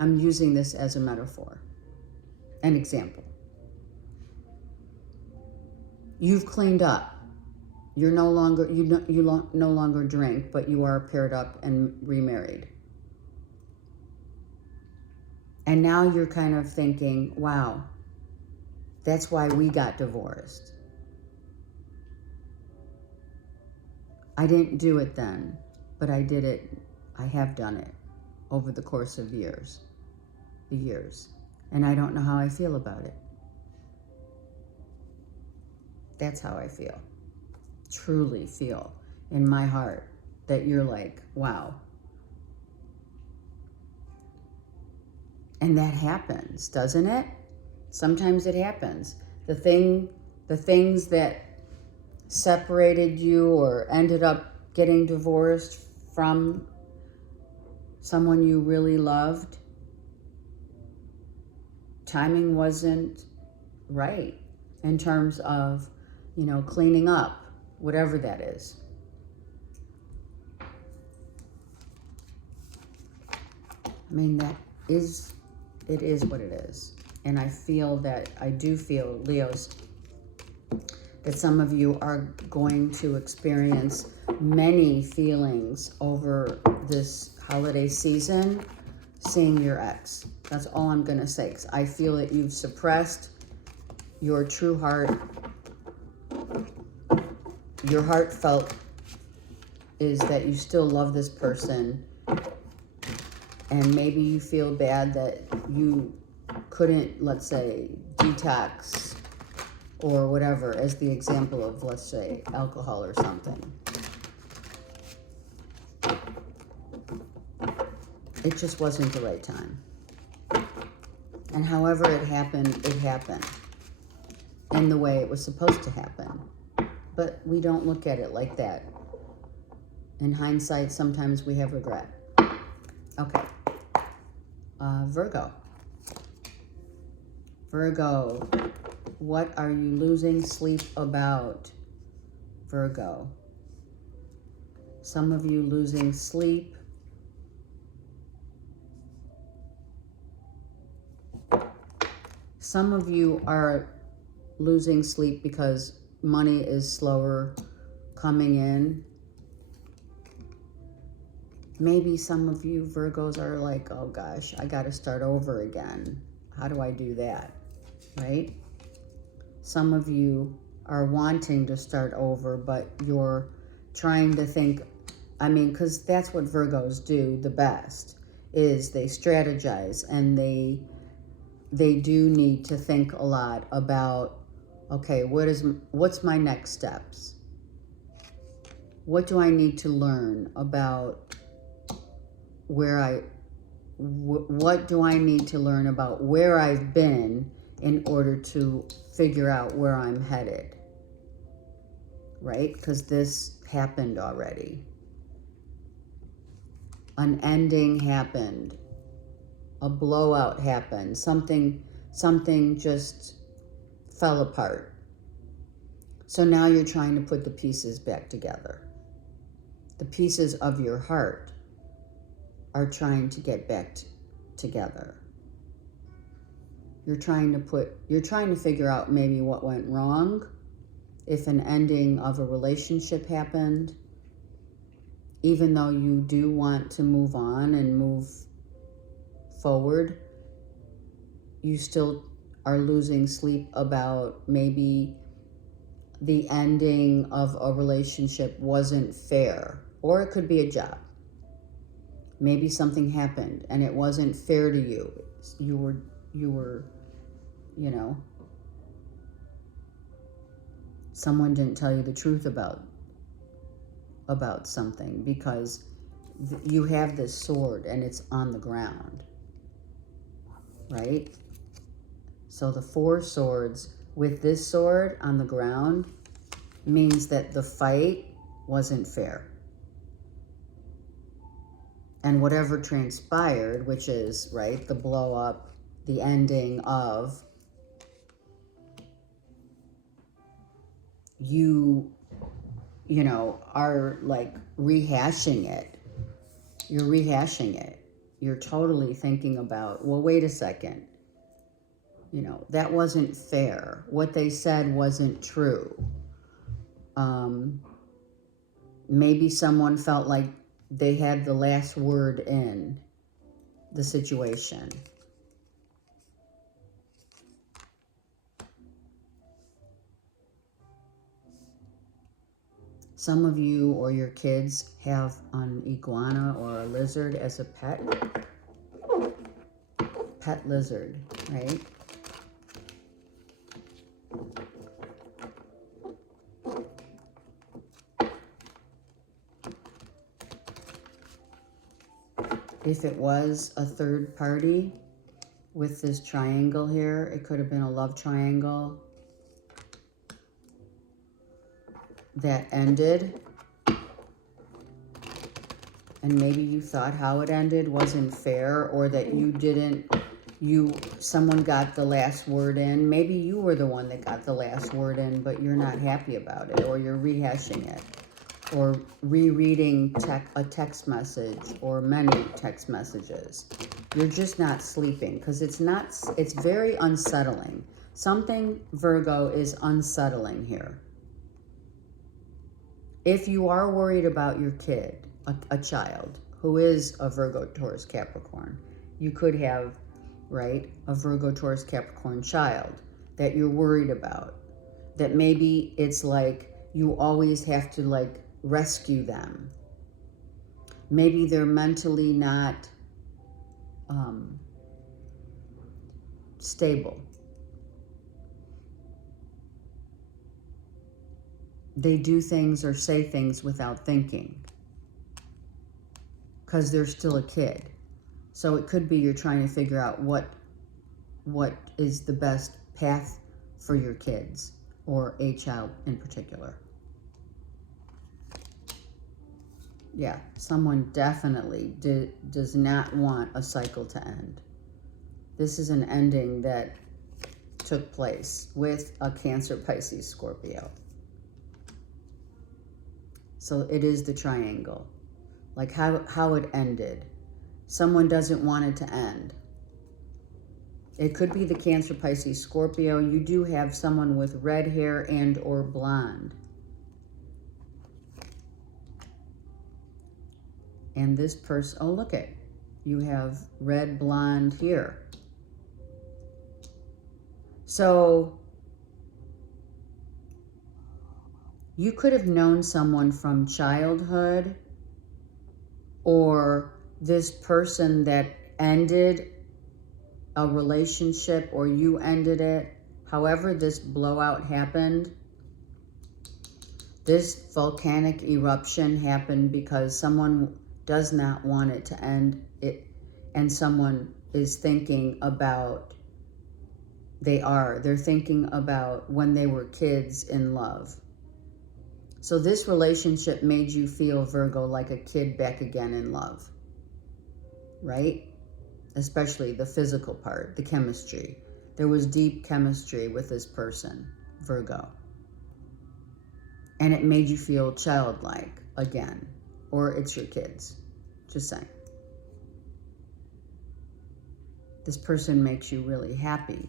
I'm using this as a metaphor, an example. You've cleaned up. You're no longer, no longer drink, but you are paired up and remarried. And now you're kind of thinking, wow, that's why we got divorced. I didn't do it then, but I did it. I have done it over the course of years. And I don't know how I feel about it. That's how I feel. Truly feel in my heart that you're like, wow. And that happens, doesn't it? Sometimes it happens. The things that separated you or ended up getting divorced from someone you really loved, timing wasn't right in terms of, you know, cleaning up, whatever that is. I mean, it is what it is. And I do feel, Leos, that some of you are going to experience many feelings over this holiday season, seeing your ex. That's all I'm going to say, because I feel that you've suppressed your true heart. Your heartfelt is that you still love this person, and maybe you feel bad that you couldn't, let's say, detox or whatever, as the example of, let's say, alcohol or something. It just wasn't the right time. And however it happened in the way it was supposed to happen. But we don't look at it like that. In hindsight, sometimes we have regret. Okay. Virgo. Virgo, what are you losing sleep about? Virgo. Some of you losing sleep. Some of you are losing sleep because money is slower coming in. Maybe some of you Virgos are like, oh gosh, I got to start over again. How do I do that? Right? Some of you are wanting to start over, but you're trying to think, I mean, because that's what Virgos do the best, is they strategize, and they do need to think a lot about, okay, what's my next steps? What do I need to learn about what do I need to learn about where I've been in order to figure out where I'm headed, right? Because this happened already. An ending happened. A blowout happened. Something just fell apart. So now you're trying to put the pieces back together. The pieces of your heart are trying to get back together. You're trying to figure out maybe what went wrong, if an ending of a relationship happened, even though you do want to move on and move forward, you still are losing sleep about maybe the ending of a relationship wasn't fair. Or it could be a job. Maybe something happened and it wasn't fair to you. You were, you know, someone didn't tell you the truth about something, because you have this sword and it's on the ground, right? So the 4 swords with this sword on the ground means that the fight wasn't fair. And whatever transpired, which is, right, the blow up, the ending of, you know, are like rehashing it. You're rehashing it. You're totally thinking about, well, wait a second. You know, that wasn't fair. What they said wasn't true. Maybe someone felt like they had the last word in the situation. Some of you or your kids have an iguana or a lizard as a pet. Pet lizard, right? If it was a third party with this triangle here, it could have been a love triangle that ended. And maybe you thought how it ended wasn't fair, or that someone got the last word in. Maybe you were the one that got the last word in, but you're not happy about it, or you're rehashing it, or rereading a text message or many text messages. You're just not sleeping because it's very unsettling. Something, Virgo, is unsettling here. If you are worried about your kid, a child who is a Virgo, Taurus, Capricorn, you could have, right, a Virgo, Taurus, Capricorn child that you're worried about, that maybe it's like you always have to like rescue them. Maybe they're mentally not stable. They do things or say things without thinking because they're still a kid. So it could be you're trying to figure out what is the best path for your kids or a child in particular. Yeah, someone definitely does not want a cycle to end. This is an ending that took place with a Cancer, Pisces, Scorpio. So it is the triangle, like how it ended. Someone doesn't want it to end. It could be the Cancer, Pisces, Scorpio. You do have someone with red hair and or blonde. And this person, oh, look it. You have red, blonde here. So you could have known someone from childhood, or this person that ended a relationship, or you ended it. However this blowout happened, this volcanic eruption happened because someone does not want it to end, and someone is thinking about, they're thinking about when they were kids in love. So this relationship made you feel, Virgo, like a kid back again in love, right? Especially the physical part, the chemistry. There was deep chemistry with this person, Virgo. And it made you feel childlike again, or it's your kids, just saying. This person makes you really happy.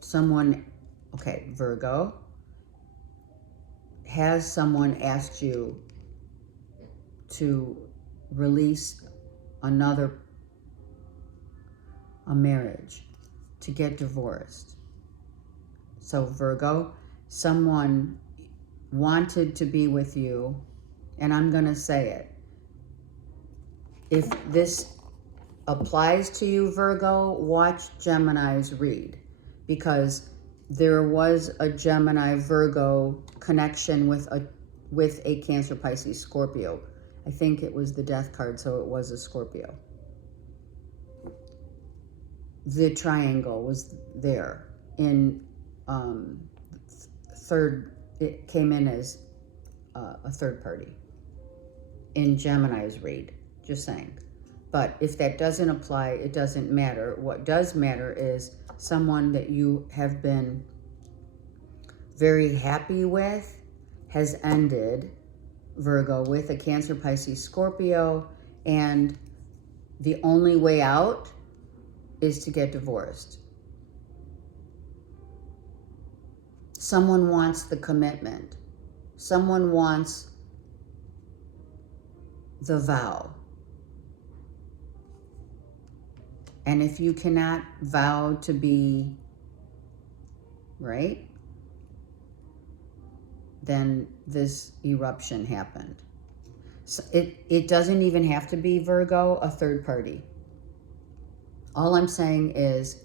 Someone, okay, Virgo, has someone asked you to release a marriage, to get divorced? So Virgo, someone wanted to be with you, and I'm going to say it. If this applies to you, Virgo, watch Gemini's read, because there was a Gemini Virgo connection with a Cancer, Pisces, Scorpio. I think it was the Death card, so it was a Scorpio. The triangle was there in third. It came in as a third party in Gemini's read. Just saying. But if that doesn't apply, it doesn't matter. What does matter is someone that you have been very happy with has ended, Virgo, with a Cancer, Pisces, Scorpio, and the only way out is to get divorced. Someone wants the commitment. Someone wants the vow. And if you cannot vow to be, right, then this eruption happened. So it doesn't even have to be, Virgo, a third party. All I'm saying is,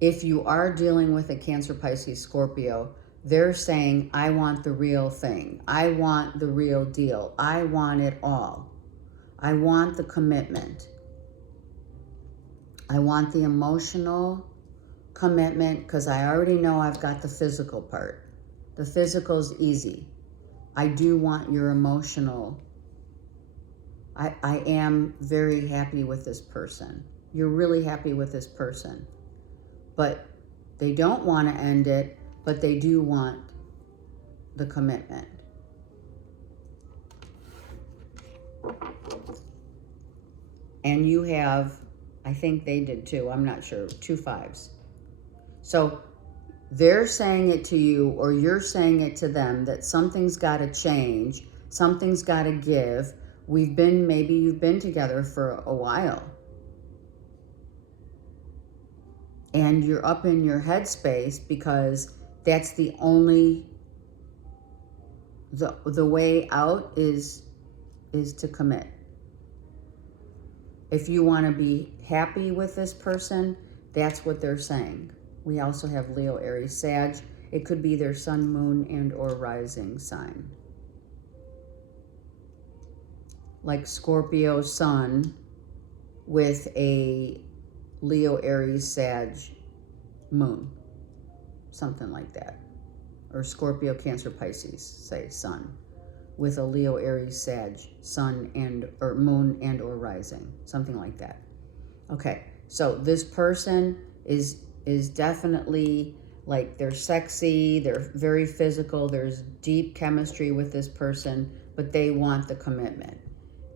if you are dealing with a Cancer, Pisces, Scorpio, they're saying, I want the real thing. I want the real deal. I want it all. I want the commitment. I want the emotional commitment, because I already know I've got the physical part. The physical's easy. I do want your emotional. I am very happy with this person. You're really happy with this person. But they don't want to end it, but they do want the commitment. And you have, I think they did too, I'm not sure, 2 5s. So they're saying it to you, or you're saying it to them, that something's got to change, something's got to give. Maybe you've been together for a while. And you're up in your headspace because that's the only, the way out is to commit. If you want to be happy with this person, that's what they're saying. We also have Leo, Aries, Sag. It could be their sun, moon, and or rising sign. Like Scorpio sun with a Leo, Aries, Sag moon. Something like that. Or Scorpio, Cancer, Pisces, say sun, with a Leo, Aries, Sag sun and or moon and or rising. Something like that. Okay, so this person is definitely, like, they're sexy, they're very physical, there's deep chemistry with this person, but they want the commitment.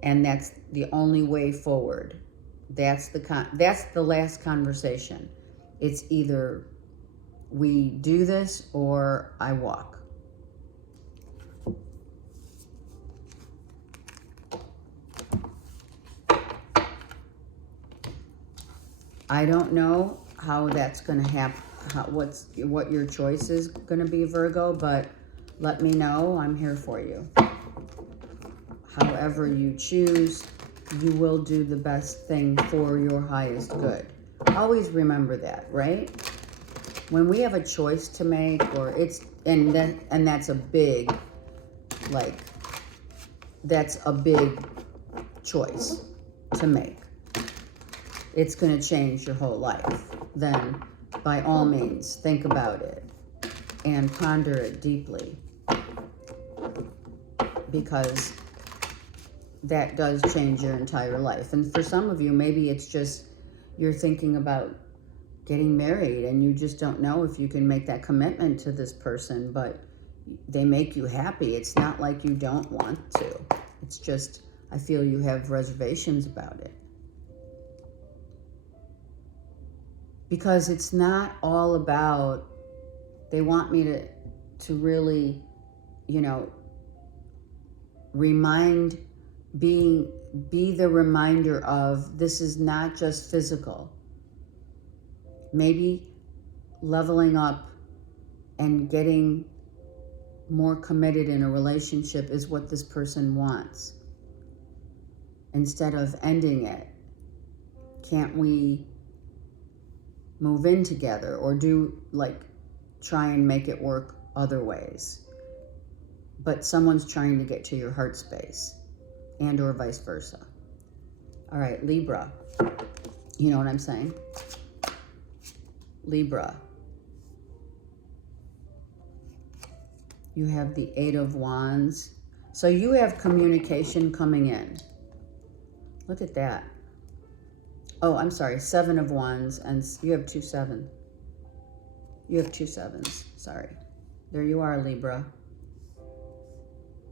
And that's the only way forward. That's the last conversation. It's either we do this or I walk. I don't know how that's going to happen, what your choice is going to be, Virgo, but let me know. I'm here for you. However you choose, you will do the best thing for your highest good. Always remember that, right? When we have a choice to make, or and that's a big, like, that's a big choice to make. It's going to change your whole life. Then, by all means, think about it and ponder it deeply, because that does change your entire life. And for some of you, maybe it's just you're thinking about getting married and you just don't know if you can make that commitment to this person, but they make you happy. It's not like you don't want to. It's just, I feel you have reservations about it. Because it's not all about, they want me to really, you know, be the reminder of this is not just physical. Maybe leveling up and getting more committed in a relationship is what this person wants. Instead of ending it, can't we move in together or do like try and make it work other ways? But someone's trying to get to your heart space, and or vice versa. All right, Libra. You know what I'm saying? Libra. You have the 8 of Wands. So you have communication coming in. Look at that. Oh, I'm sorry, 7 of Wands, and you have 2 7. You have 2 7s, sorry. There you are, Libra.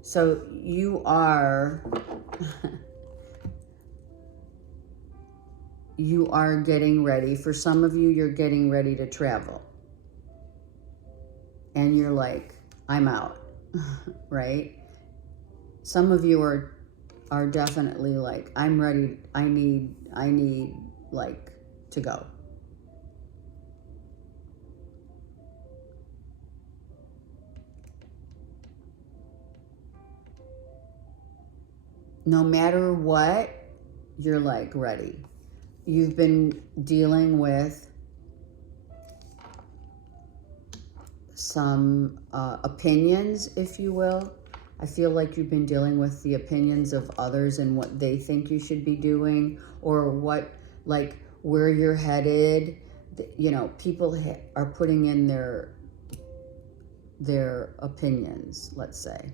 So you are, you are getting ready. For some of you, you're getting ready to travel. And you're like, I'm out, right? Some of you are definitely like, I'm ready, I need like to go. No matter what, you're like ready. You've been dealing with some opinions, if you will. I feel like you've been dealing with the opinions of others and what they think you should be doing, or what, like, where you're headed. You know, people are putting in their opinions, let's say,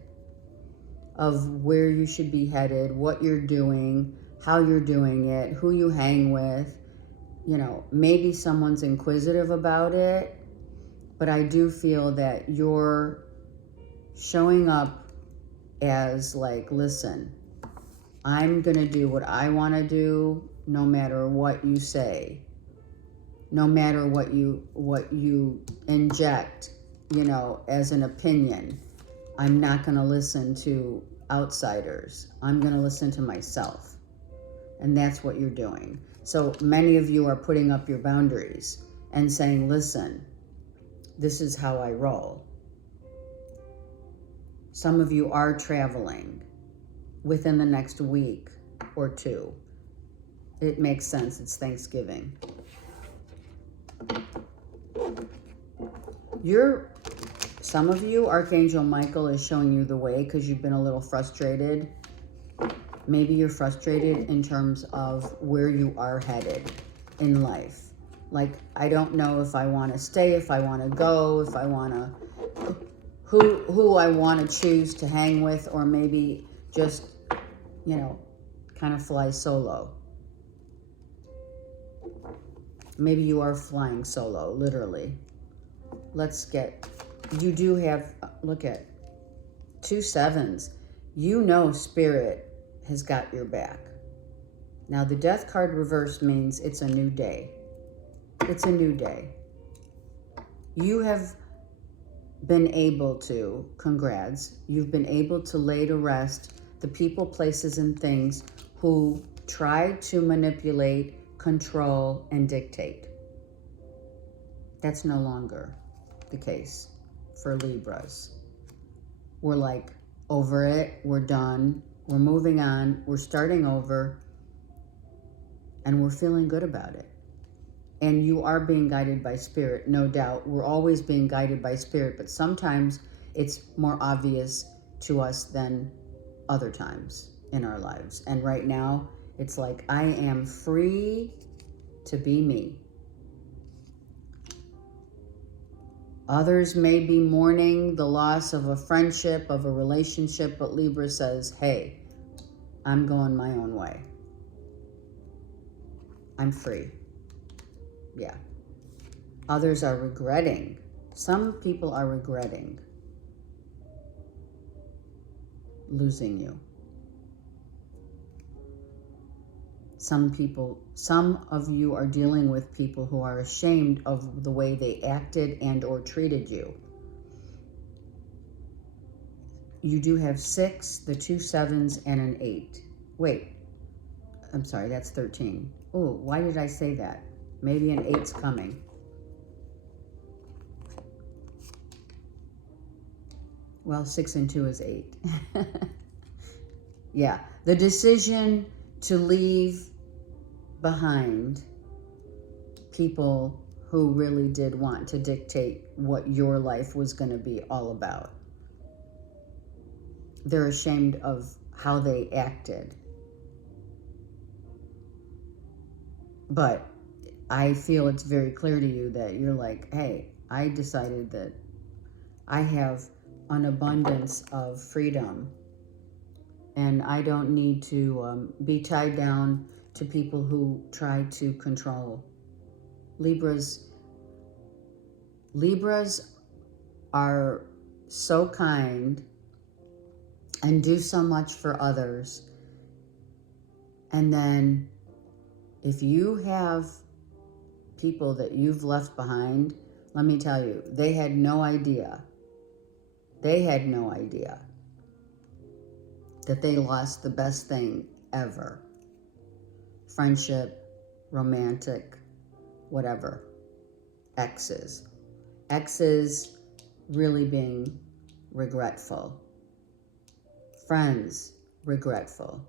of where you should be headed, what you're doing, how you're doing it, who you hang with. You know, maybe someone's inquisitive about it, but I do feel that you're showing up as like, listen, I'm gonna do what I want to do, no matter what you say, no matter what you inject, you know, as an opinion. I'm not gonna listen to outsiders. I'm gonna listen to myself. And that's what you're doing. So many of you are putting up your boundaries and saying, listen, this is how I roll. Some of you are traveling within the next week or two. It makes sense. It's Thanksgiving. Some of you, Archangel Michael is showing you the way because you've been a little frustrated. Maybe you're frustrated in terms of where you are headed in life. Like, I don't know if I want to stay, if I want to go, if I want to, who I want to choose to hang with, or maybe just, you know, kind of fly solo. Maybe you are flying solo, literally. You do have, look at 2 7s. You know Spirit has got your back. Now the Death card reversed means it's a new day. It's a new day. You have been able to, congrats, you've been able to lay to rest the people, places, and things who try to manipulate, control, and dictate. That's no longer the case for Libras. We're like over it, we're done, we're moving on, we're starting over, and we're feeling good about it. And you are being guided by Spirit, no doubt. We're always being guided by Spirit, but sometimes it's more obvious to us than other times in our lives. And right now, it's like, I am free to be me. Others may be mourning the loss of a friendship, of a relationship, but Libra says, hey, I'm going my own way. I'm free. Yeah. Others are regretting. Some people are regretting losing you. Some of you are dealing with people who are ashamed of the way they acted and or treated you. You do have 6, the 2 7s, and an 8. Wait, I'm sorry, that's 13. Oh, why did I say that? Maybe an 8's coming. Well, 6 and 2 is 8. Yeah, the decision to leave behind people who really did want to dictate what your life was going to be all about. They're ashamed of how they acted. But I feel it's very clear to you that you're like, hey, I decided that I have an abundance of freedom and I don't need to be tied down to people who try to control. Libras are so kind and do so much for others. And then if you have people that you've left behind, let me tell you, they had no idea. They had no idea that they lost the best thing ever. Friendship, romantic, whatever. Exes. Exes really being regretful. Friends regretful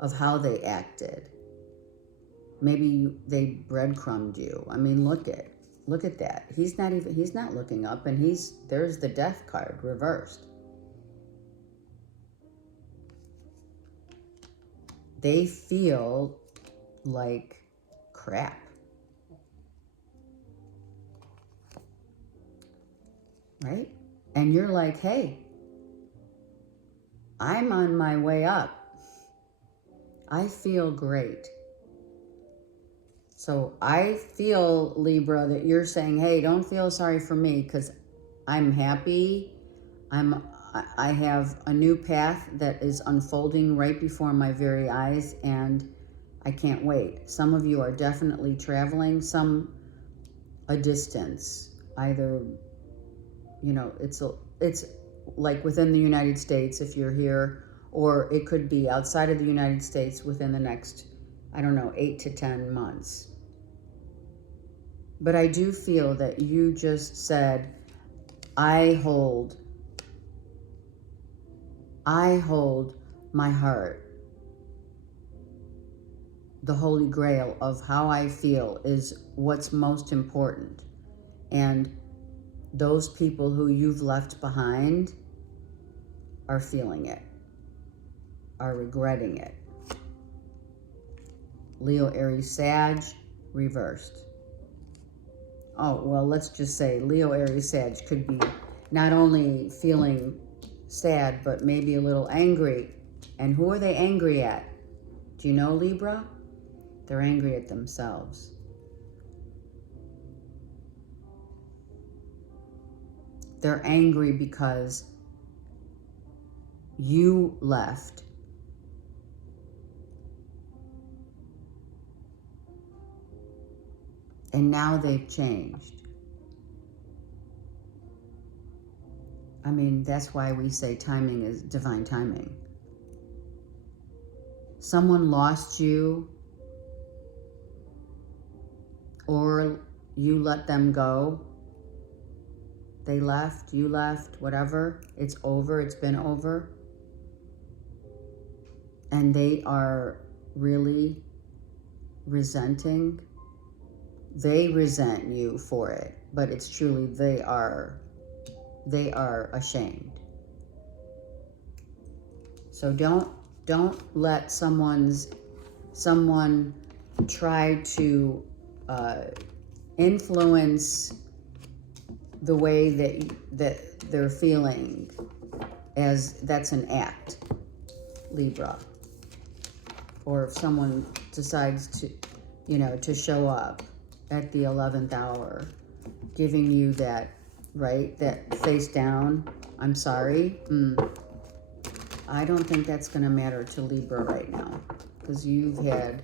of how they acted. Maybe they breadcrumbed you. I mean, look at that. He's not looking up, and there's the death card reversed. They feel like crap. Right? And you're like, hey, I'm on my way up. I feel great. So I feel, Libra, that you're saying, hey, don't feel sorry for me because I'm happy. I have a new path that is unfolding right before my very eyes, and I can't wait. Some of you are definitely traveling, some a distance. Either, it's like within the United States if you're here, or it could be outside of the United States within the next, 8 to 10 months. But I do feel that you just said, I hold my heart. The Holy Grail of how I feel is what's most important. And those people who you've left behind are feeling it, are regretting it. Leo, Aries, Sag, reversed. Oh, well, let's just say Leo, Aries, Sag could be not only feeling sad, but maybe a little angry. And who are they angry at? Do you know, Libra? They're angry at themselves. They're angry because you left. And now they've changed. I mean, that's why we say timing is divine timing. Someone lost you, or you let them go. They left, you left, whatever. It's over, it's been over. And they are really resenting. They resent you for it, but it's truly they are ashamed. So don't let someone try to influence the way that they're feeling, as that's an act, Libra. Or if someone decides to show up at the 11th hour giving you that, right, that face down, I'm sorry. I don't think that's going to matter to Libra right now, because you've had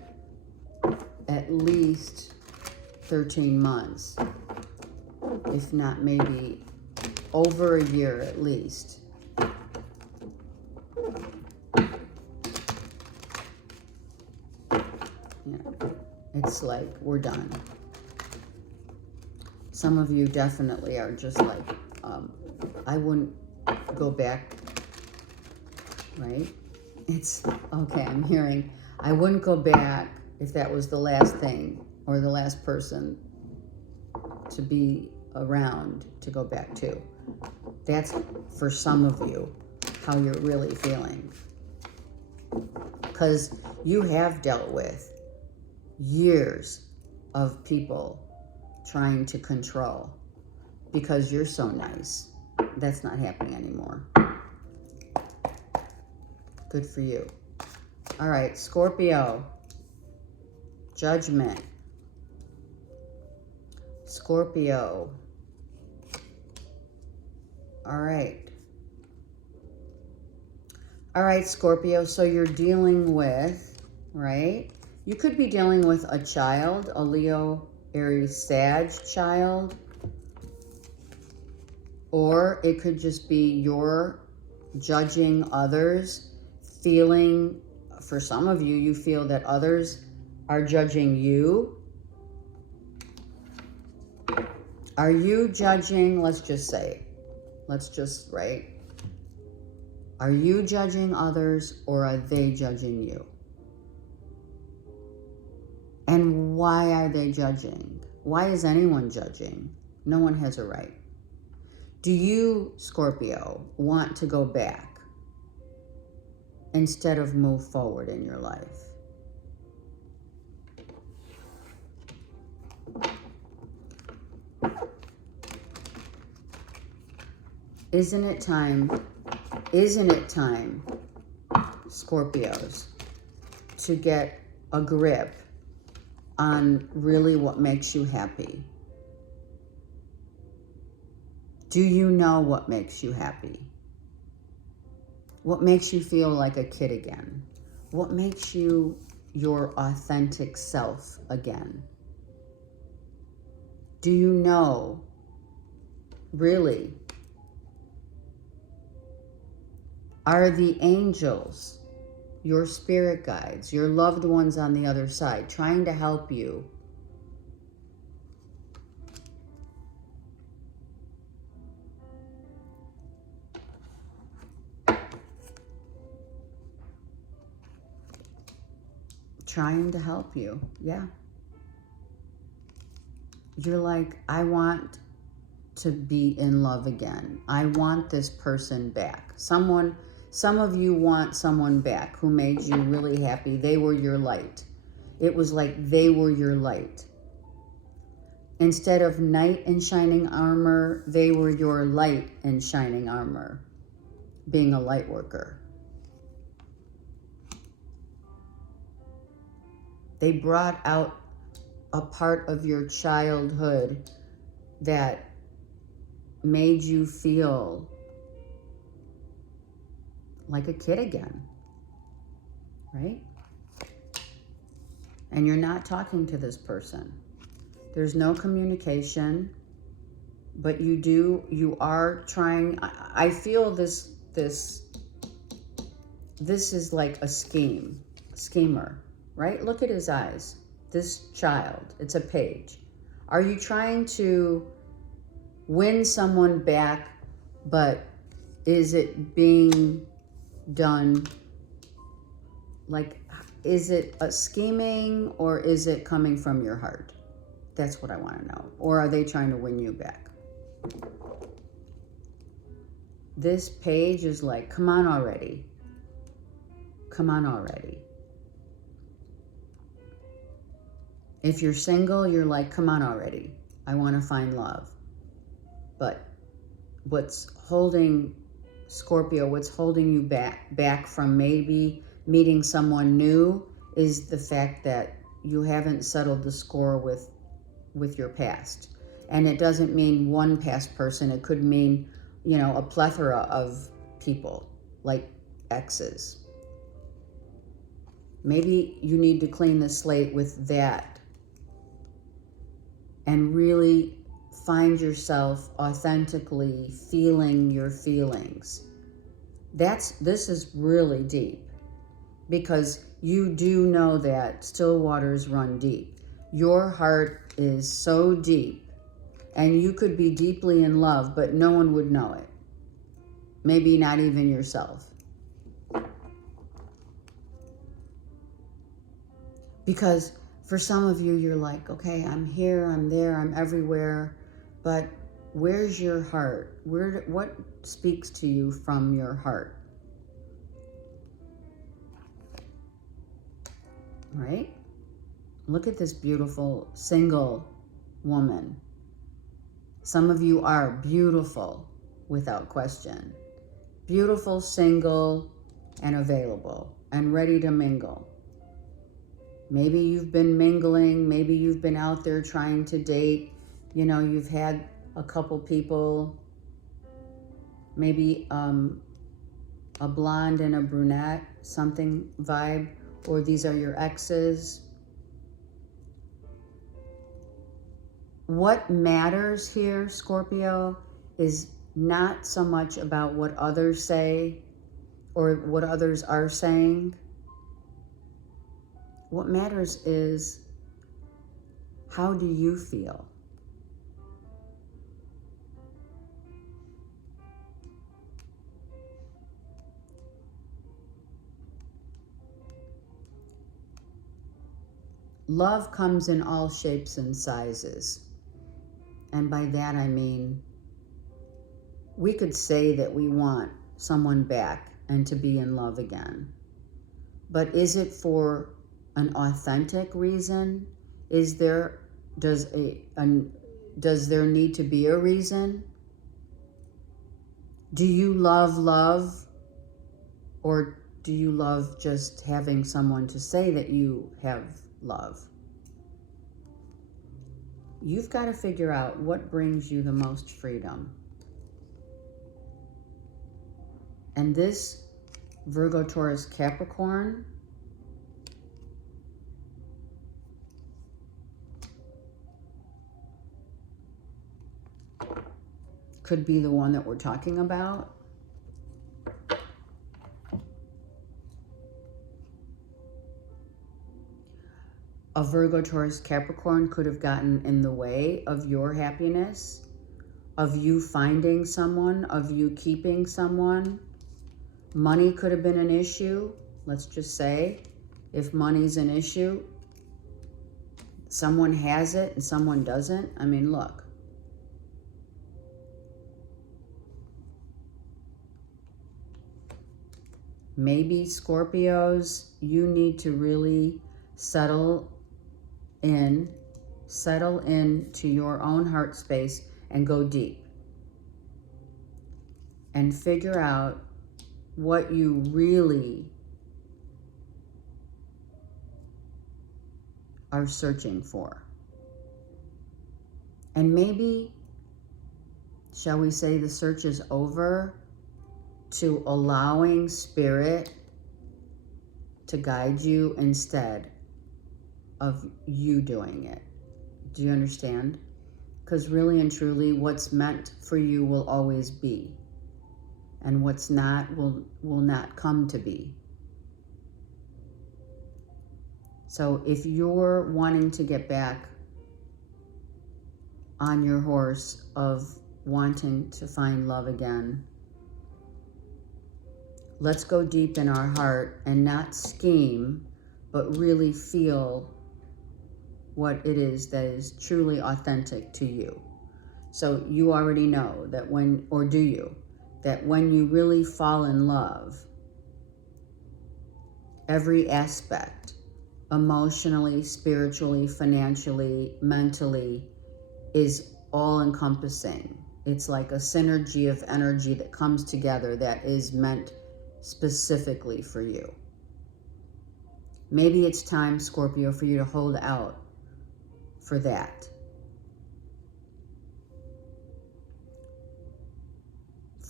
at least 13 months, if not maybe over a year at least. Yeah, it's like, we're done. Some of you definitely are just like, I wouldn't go back, right? It's, okay, I'm hearing, I wouldn't go back if that was the last thing or the last person to be around to go back to. That's, for some of you, how you're really feeling. Because you have dealt with years of people trying to control because you're so nice. That's not happening anymore. Good for you. All right, Scorpio. Judgment. Scorpio. All right. All right, Scorpio, so you're dealing with, right? You could be dealing with a child, a Leo, Aries, Sag child. Or it could just be you're judging others, feeling, for some of you, you feel that others are judging you. Are you judging, let's just say, right? Are you judging others or are they judging you? And why are they judging? Why is anyone judging? No one has a right. Do you, Scorpio, want to go back instead of move forward in your life? Isn't it time, Scorpios, to get a grip on really what makes you happy? Do you know what makes you happy? What makes you feel like a kid again? What makes you your authentic self again? Do you know, really? Are the angels, your spirit guides, your loved ones on the other side, trying to help you? Trying to help you, yeah. You're like, I want to be in love again. I want this person back. Some of you want someone back who made you really happy. They were your light. It was like they were your light. Instead of knight in shining armor, they were your light in shining armor, being a light worker. They brought out a part of your childhood that made you feel like a kid again, right? And you're not talking to this person. There's no communication, but you are trying. I feel this is like a schemer, right? Look at his eyes. This child, it's a page. Are you trying to win someone back, but is it being done, like, is it a scheming or is it coming from your heart? That's what I want to know. Or are they trying to win you back? This page is like, come on already. Come on already. If you're single, you're like, come on already. I want to find love. But what's holding, Scorpio, what's holding you back from maybe meeting someone new is the fact that you haven't settled the score with your past. And it doesn't mean one past person. It could mean, you know, a plethora of people, like exes. Maybe you need to clean the slate with that and really find yourself authentically feeling your feelings. This is really deep, because you do know that still waters run deep. Your heart is so deep, and you could be deeply in love, but no one would know it. Maybe not even yourself. Because for some of you, you're like, okay, I'm here, I'm there, I'm everywhere, but where's your heart? What speaks to you from your heart? Right? Look at this beautiful single woman. Some of you are beautiful, without question. Beautiful, single, and available, and ready to mingle. Maybe you've been mingling, maybe you've been out there trying to date, you know, you've had a couple people, maybe a blonde and a brunette, something vibe, or these are your exes. What matters here, Scorpio, is not so much about what others say or what others are saying. What matters is, how do you feel? Love comes in all shapes and sizes. And by that I mean, we could say that we want someone back and to be in love again. But is it for an authentic reason? Does there need to be a reason? Do you love, or do you love just having someone to say that you have love? You've got to figure out what brings you the most freedom. And this Virgo, Taurus, Capricorn could be the one that we're talking about. A Virgo, Taurus, Capricorn could have gotten in the way of your happiness, of you finding someone, of you keeping someone. Money could have been an issue. Let's just say, if money's an issue, someone has it and someone doesn't. I mean, look. Maybe Scorpios, you need to really settle in to your own heart space and go deep and figure out what you really are searching for. And maybe, shall we say, the search is over to allowing Spirit to guide you instead of you doing it. Do you understand? Because really and truly, what's meant for you will always be. And what's not will not come to be. So if you're wanting to get back on your horse of wanting to find love again, let's go deep in our heart and not scheme, but really feel what it is that is truly authentic to you. So you already know that when, or do you, that when you really fall in love, every aspect, emotionally, spiritually, financially, mentally, is all encompassing. It's like a synergy of energy that comes together that is meant specifically for you. Maybe it's time, Scorpio, for you to hold out for that.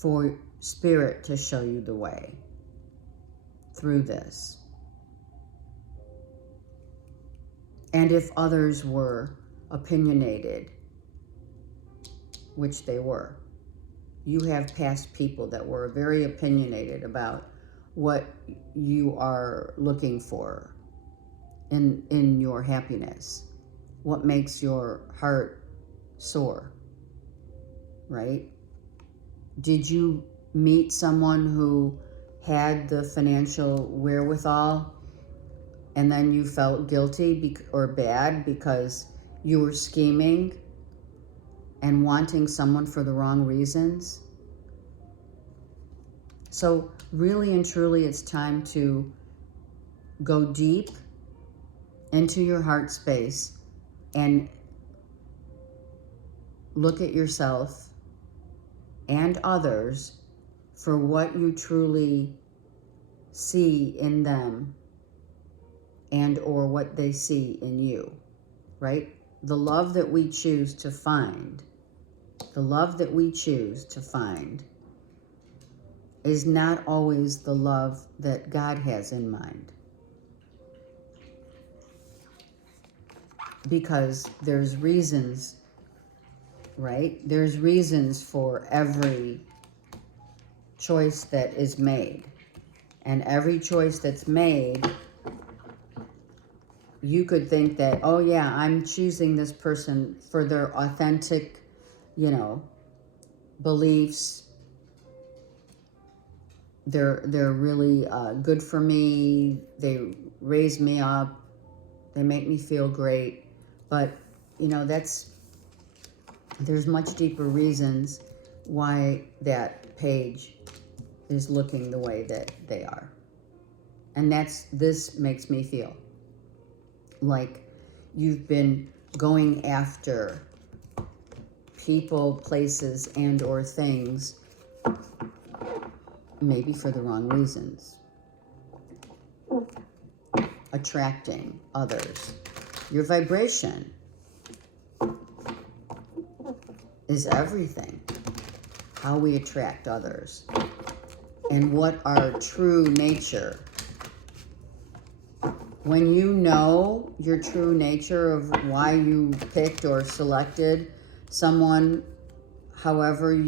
for Spirit to show you the way through this. And if others were opinionated, which they were, you have past people that were very opinionated about what you are looking for in your happiness, what makes your heart soar, right? Did you meet someone who had the financial wherewithal and then you felt guilty or bad because you were scheming and wanting someone for the wrong reasons? So really and truly, it's time to go deep into your heart space and look at yourself and others for what you truly see in them and or what they see in you, right? The love that we choose to find, is not always the love that God has in mind. Because there's reasons, right? There's reasons for every choice that is made. And every choice that's made, you could think that, oh yeah, I'm choosing this person for their authentic, beliefs. They're really good for me. They raise me up. They make me feel great. But, there's much deeper reasons why that page is looking the way that they are. And this makes me feel like you've been going after people, places, and or things, maybe for the wrong reasons. Attracting others. Your vibration is everything. How we attract others. And what our true nature. When you know your true nature of why you picked or selected someone, however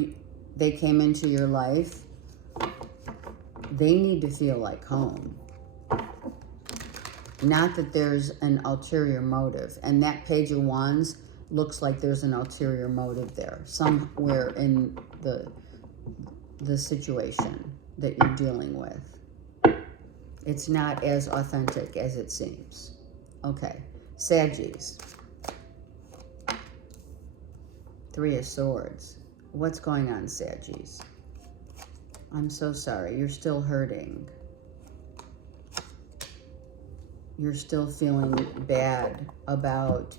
they came into your life, they need to feel like home. Not that there's an ulterior motive. And that Page of Wands looks like there's an ulterior motive there. Somewhere in the situation that you're dealing with. It's not as authentic as it seems. Okay. Saggies. Three of Swords. What's going on, Saggies? I'm so sorry. You're still hurting. You're still feeling bad about...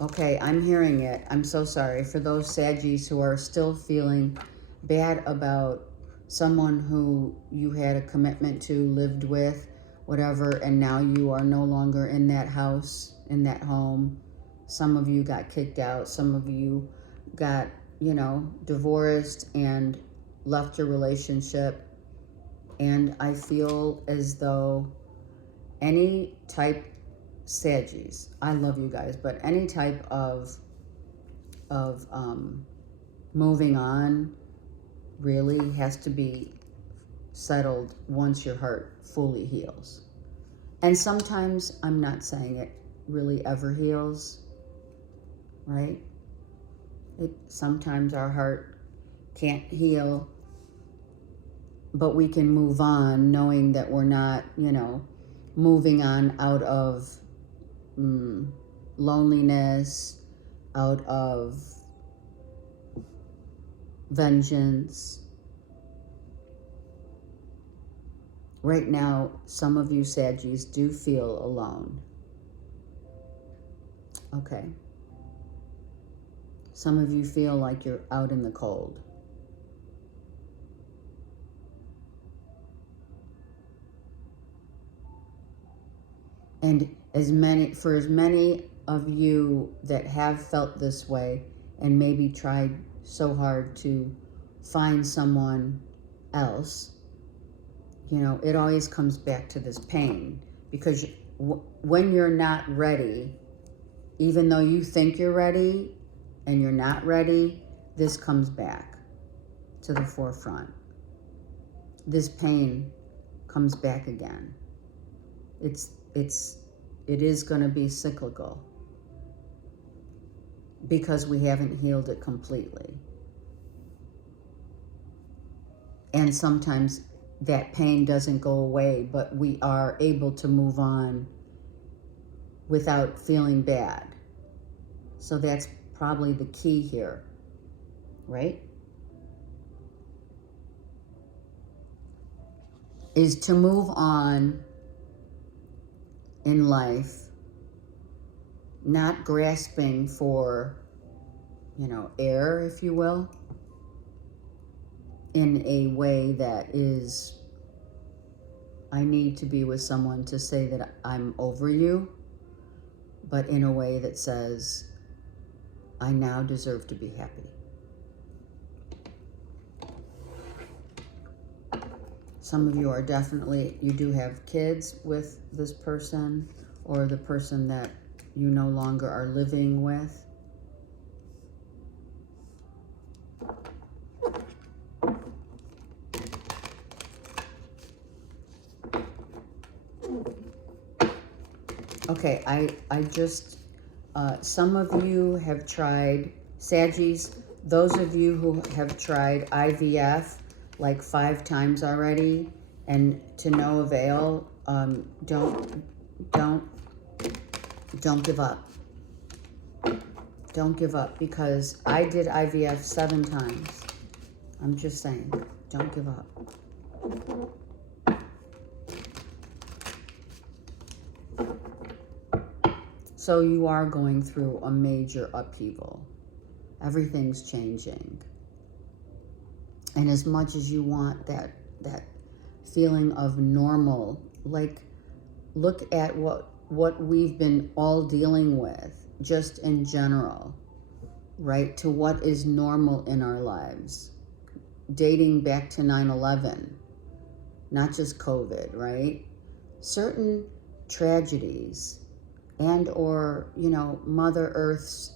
Okay, I'm hearing it. I'm so sorry for those Saggies who are still feeling bad about someone who you had a commitment to, lived with, whatever, and now you are no longer in that house, in that home. Some of you got kicked out. Some of you got, divorced and left your relationship. And I feel as though any type, Saggies, I love you guys, but any type of moving on really has to be settled once your heart fully heals. And sometimes, I'm not saying it really ever heals, right? Sometimes our heart can't heal, but we can move on knowing that we're not, moving on out of loneliness, out of vengeance. Right now, some of you Saggies do feel alone. Okay. Some of you feel like you're out in the cold. And for as many of you that have felt this way and maybe tried so hard to find someone else, you know, it always comes back to this pain. Because when you're not ready, even though you think you're ready and you're not ready, this comes back to the forefront. This pain comes back again. It is going to be cyclical because we haven't healed it completely. And sometimes that pain doesn't go away, but we are able to move on without feeling bad. So that's probably the key here, right? Is to move on in life, not grasping for, you know, air, if you will, in a way that is, I need to be with someone to say that I'm over you, but in a way that says, I now deserve to be happy. Some of you are definitely, you do have kids with this person, or the person that you no longer are living with. Okay, I just, some of you have tried, Saggies, those of you who have tried IVF like 5 times already and to no avail, don't give up. Don't give up, because I did IVF 7 times. I'm just saying, don't give up. So you are going through a major upheaval. Everything's changing. And as much as you want that feeling of normal, like, look at what we've been all dealing with, just in general, right? To what is normal in our lives, dating back to 9/11, not just COVID, right? Certain tragedies and or, you know, Mother Earth's,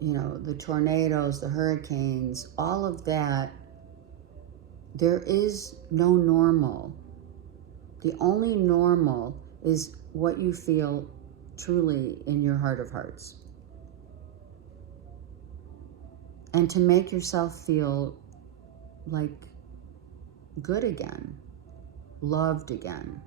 you know, the tornadoes, the hurricanes, all of that, there is no normal. The only normal is what you feel truly in your heart of hearts. And to make yourself feel like good again, loved again.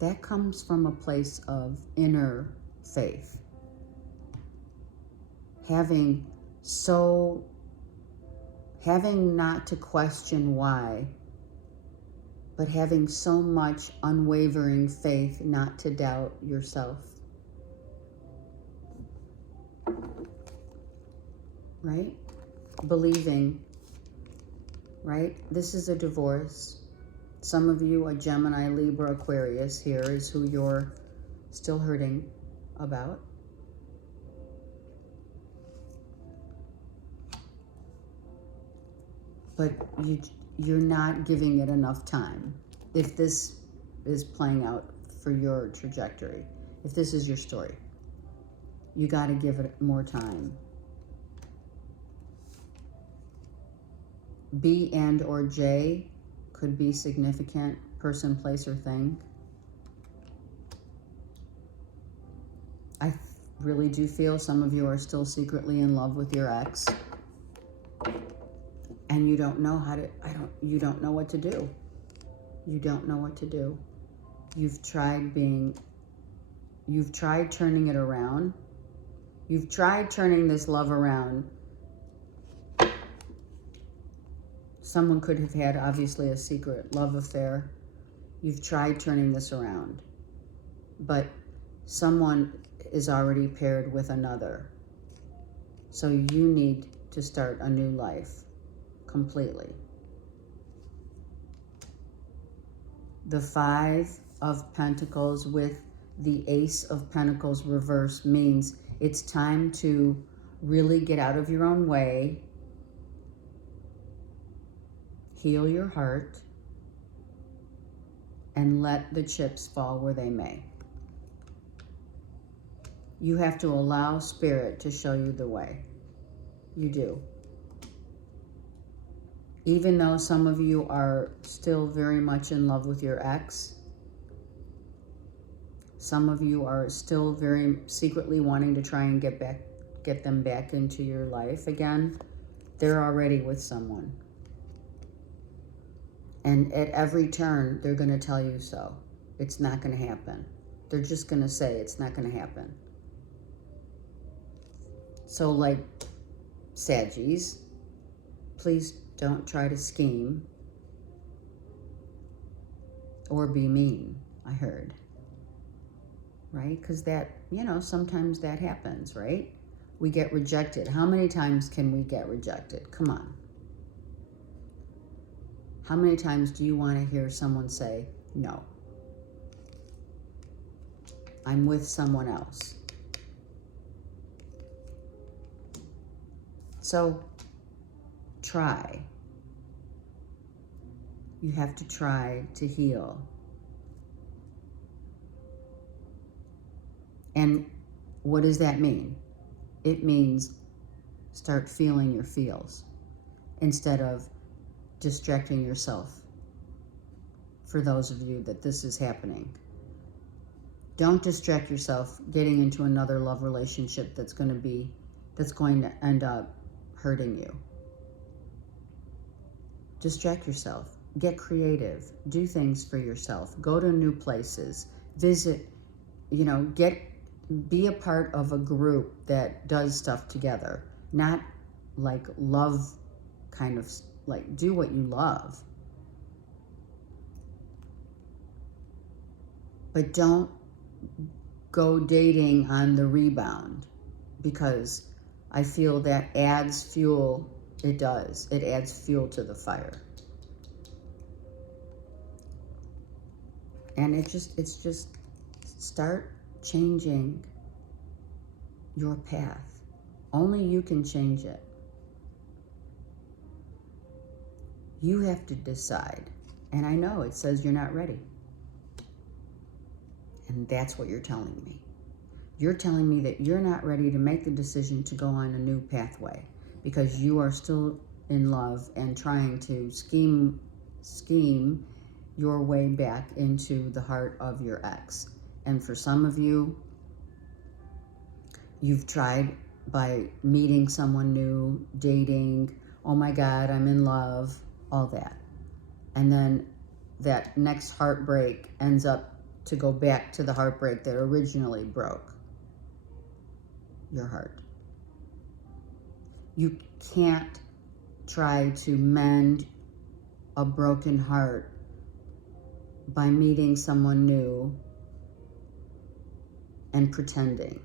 That comes from a place of inner faith. Having not to question why, but having so much unwavering faith not to doubt yourself. Right? Believing, right? This is a divorce. Some of you, a Gemini, Libra, Aquarius, here is who you're still hurting about. But you're not giving it enough time. If this is playing out for your trajectory, if this is your story, you got to give it more time. B and or J could be significant, person, place, or thing. I really do feel some of you are still secretly in love with your ex. And you don't know how to, you don't know what to do. You don't know what to do. You've tried turning it around. You've tried turning this love around. Someone could have had, obviously, a secret love affair. You've tried turning this around. But someone is already paired with another. So you need to start a new life completely. The 5 of Pentacles with the Ace of Pentacles reversed means It's time to really get out of your own way, heal your heart, and let the chips fall where they may. You have to allow Spirit to show you the way. You do. Even though some of you are still very much in love with your ex, some of you are still very secretly wanting to try and get them back into your life again. They're already with someone. And at every turn, they're going to tell you so. It's not going to happen. They're just going to say it's not going to happen. So like Saggies, please don't try to scheme or be mean, I heard. Right? Because that, sometimes that happens, right? We get rejected. How many times can we get rejected? Come on. How many times do you want to hear someone say, no, I'm with someone else? So try. You have to try to heal. And what does that mean? It means start feeling your feels instead of distracting yourself. For those of you that this is happening, don't distract yourself getting into another love relationship that's going to end up hurting you. Distract yourself. Get creative. Do things for yourself. Go to new places. Visit, be a part of a group that does stuff together. Not like love kind of, like do what you love. But don't go dating on the rebound, because I feel that adds fuel. It does. It adds fuel to the fire. And it's just start changing your path. Only you can change it. You have to decide. And I know it says you're not ready. And that's what you're telling me. You're telling me that you're not ready to make the decision to go on a new pathway because you are still in love and trying to scheme your way back into the heart of your ex. And for some of you, you've tried by meeting someone new, dating, oh my God, I'm in love, all that. And then that next heartbreak ends up to go back to the heartbreak that originally broke your heart. You can't try to mend a broken heart by meeting someone new and pretending.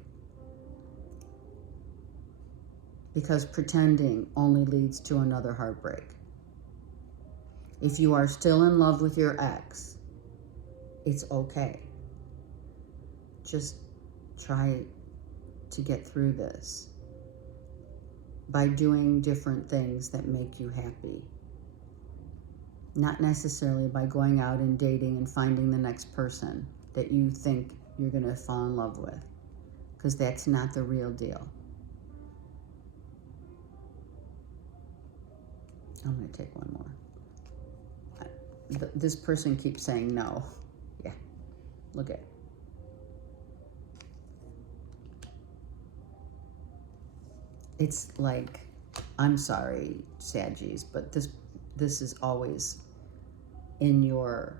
Because pretending only leads to another heartbreak. If you are still in love with your ex, it's okay. Just try to get through this by doing different things that make you happy. Not necessarily by going out and dating and finding the next person that you think you're going to fall in love with, because that's not the real deal. I'm going to take one more. This person keeps saying no. Yeah, look at it. It's like, I'm sorry, Saggies, but this is always in your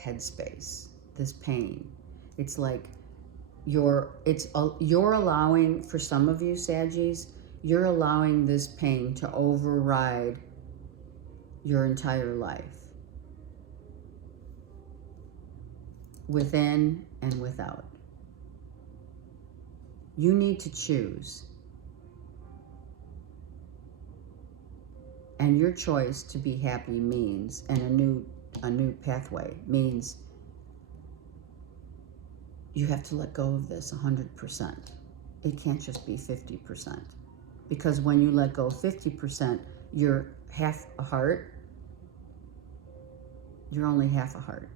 headspace, this pain. It's like you're allowing, for some of you Saggies, you're allowing this pain to override your entire life, within and without. You need to choose. And your choice to be happy means, and a new pathway means you have to let go of this 100%. It can't just be 50%. Because when you let go 50%, you're half a heart. You're only half a heart.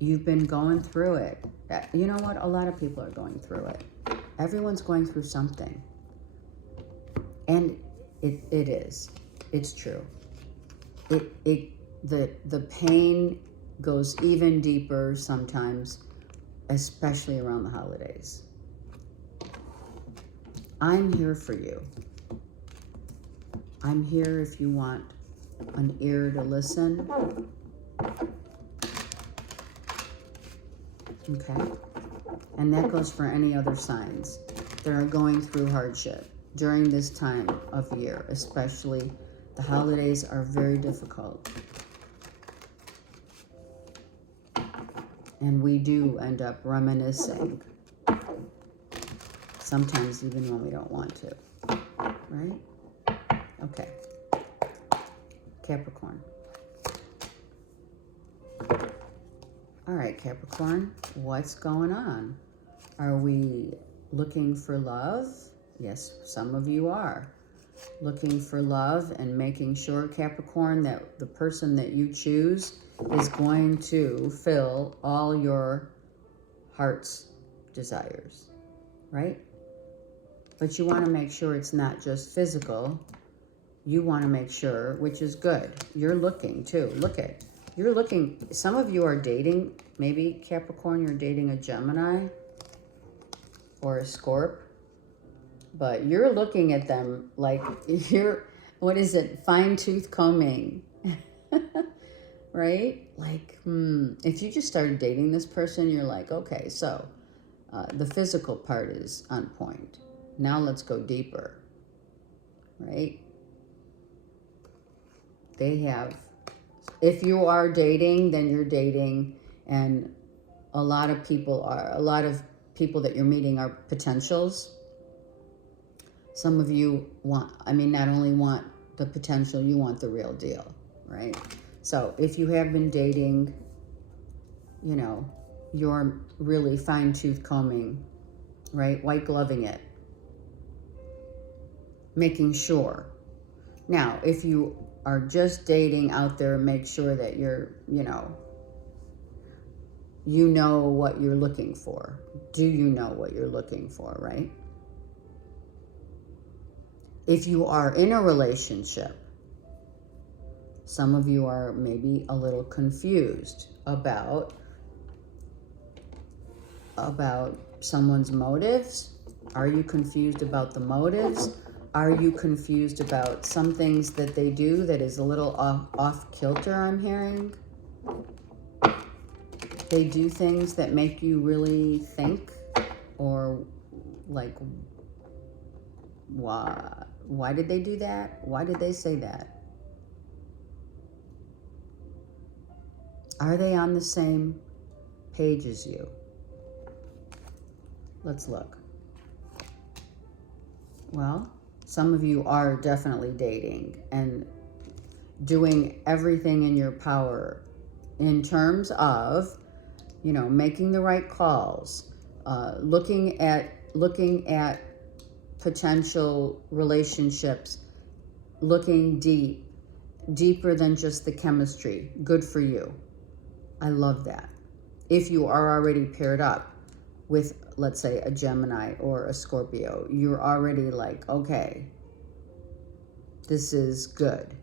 You've been going through it. You know what? A lot of people are going through it. Everyone's going through something. And it is. It's true. The pain goes even deeper sometimes, especially around the holidays. I'm here for you. I'm here if you want an ear to listen. Okay? And that goes for any other signs that are going through hardship during this time of year, especially the holidays are very difficult. And we do end up reminiscing, sometimes even when we don't want to, right? Okay. Capricorn. All right, Capricorn, what's going on? Are we looking for love? Yes, some of you are. Looking for love and making sure, Capricorn, that the person that you choose is going to fill all your heart's desires, right? But you want to make sure it's not just physical. You want to make sure, which is good. You're looking too. You're looking, some of you are dating, maybe Capricorn, you're dating a Gemini or a Scorp, but you're looking at them like you're, what is it, fine-tooth combing, right? Like, if you just started dating this person, you're like, okay, so the physical part is on point. Now let's go deeper, right? They have, if you are dating, then you're dating, and a lot of people that you're meeting are potentials. Some of you want, not only want the potential, you want the real deal, right? So if you have been dating, you're really fine-tooth combing, right? White gloving it, making sure. Now, if you are just dating out there, make sure that you're, you know what you're looking for. Do you know what you're looking for, right? If you are in a relationship, some of you are maybe a little confused about someone's motives. Are you confused about the motives? Are you confused about some things that they do that is a little off kilter, I'm hearing? They do things that make you really think, or like, why did they do that? Why did they say that? Are they on the same page as you? Let's look. Well, some of you are definitely dating and doing everything in your power in terms of, making the right calls, looking at potential relationships, looking deeper than just the chemistry. Good for you. I love that. If you are already paired up with, let's say, a Gemini or a Scorpio, you're already like, okay, this is good.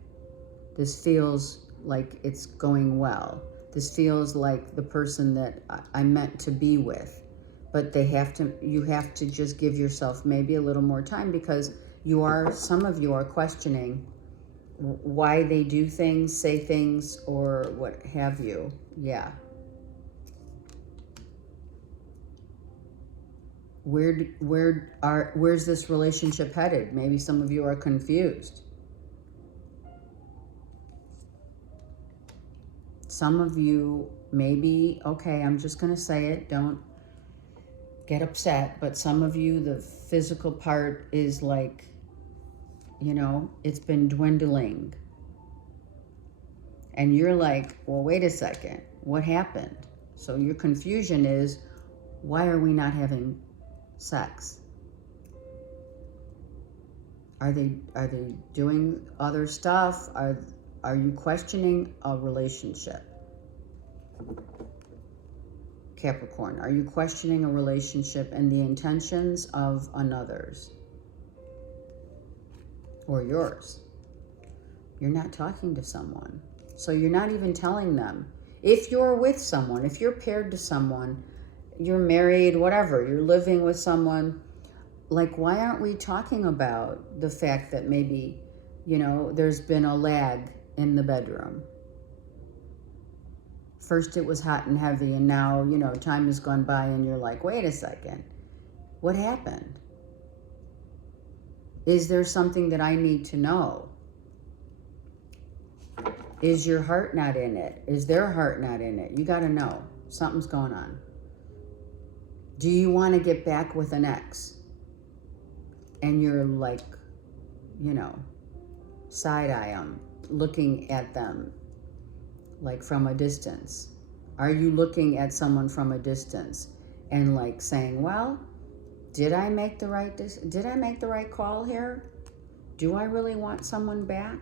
This feels like it's going well. This feels like the person that I meant to be with. But you have to just give yourself maybe a little more time, because some of you are questioning why they do things, say things, or what have you. Yeah. Where's this relationship headed? Maybe some of you are confused. Some of you maybe, okay, I'm just going to say it, don't get upset, but some of you, the physical part is like you know, it's been dwindling. And you're like, well, wait a second, what happened? So your confusion is, why are we not having sex? Are they doing other stuff? Are you questioning a relationship? Capricorn, are you questioning a relationship and the intentions of another's or yours? You're not talking to someone. So you're not even telling them. If you're with someone, if you're paired to someone, you're married, whatever, you're living with someone, like, why aren't we talking about the fact that maybe, you know, there's been a lag in the bedroom? First it was hot and heavy, and now, you know, time has gone by and you're like, wait a second, what happened? Is there something that I need to know? Is your heart not in it? Is their heart not in it? You got to know. Something's going on. Do you want to get back with an ex? And you're like, you know, side-eye them, looking at them like from a distance? Are you looking at someone from a distance and like saying, well, did I make the right call here? Do I really want someone back?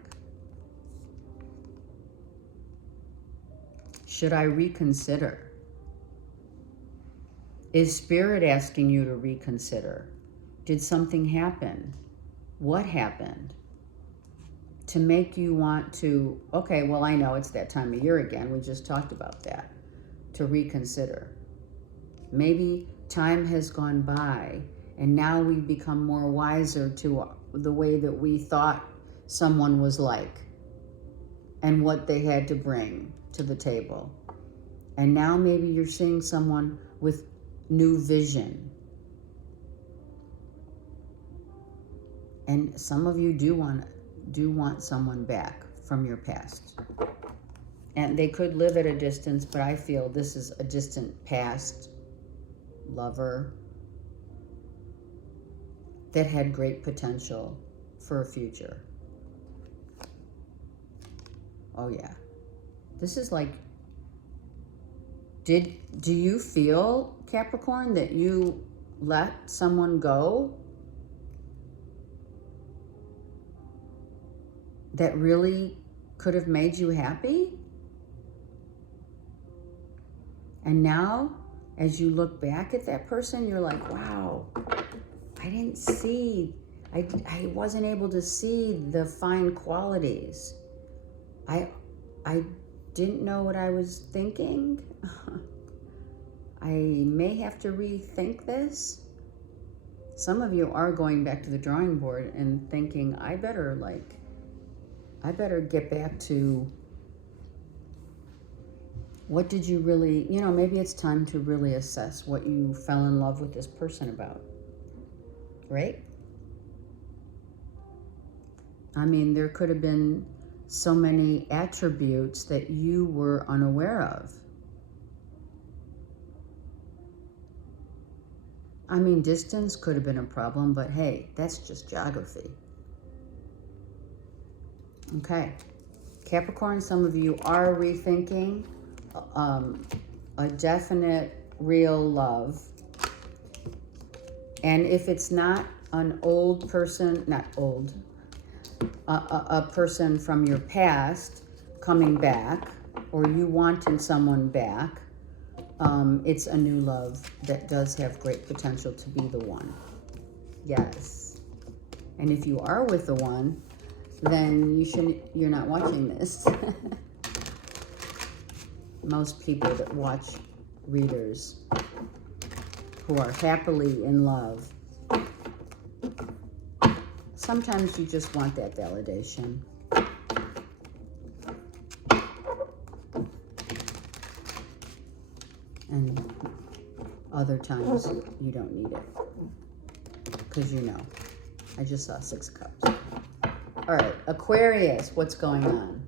Should I reconsider? Is Spirit asking you to reconsider? Did something happen? What happened to make you want to, okay, well, I know it's that time of year again. We just talked about that. To reconsider. Maybe time has gone by and now we've become more wiser to the way that we thought someone was like and what they had to bring to the table. And now maybe you're seeing someone with new vision. And some of you do want someone back from your past. And they could live at a distance, but I feel this is a distant past lover that had great potential for a future. Oh yeah. This is like, do you feel, Capricorn, that you let someone go that really could have made you happy? And now, as you look back at that person, you're like, wow, I didn't see, I wasn't able to see the fine qualities. I didn't know what I was thinking. I may have to rethink this. Some of you are going back to the drawing board and thinking, I better get back to what did you really, you know, maybe it's time to really assess what you fell in love with this person about, right? I mean, there could have been so many attributes that you were unaware of. I mean, distance could have been a problem, but hey, that's just geography. Okay. Capricorn, some of you are rethinking a definite real love. And if it's not an old person, not old, a person from your past coming back, or you wanting someone back, it's a new love that does have great potential to be the one. Yes. And if you are with the one, then you're not watching this. Most people that watch readers who are happily in love, sometimes you just want that validation. And other times you don't need it. Because you know. I just saw 6 cups. All right, Aquarius, what's going on?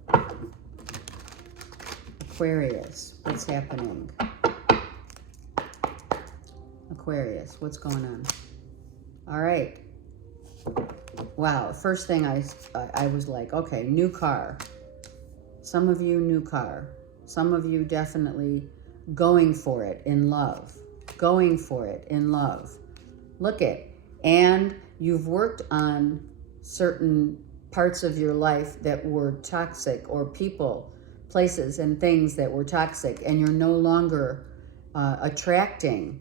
Aquarius, what's happening? Aquarius, what's going on? All right. Wow, first thing I was like, okay, new car. Some of you, new car. Some of you definitely going for it in love. Going for it in love. Look at, and you've worked on certain parts of your life that were toxic, or people, places, and things that were toxic, and you're no longer attracting,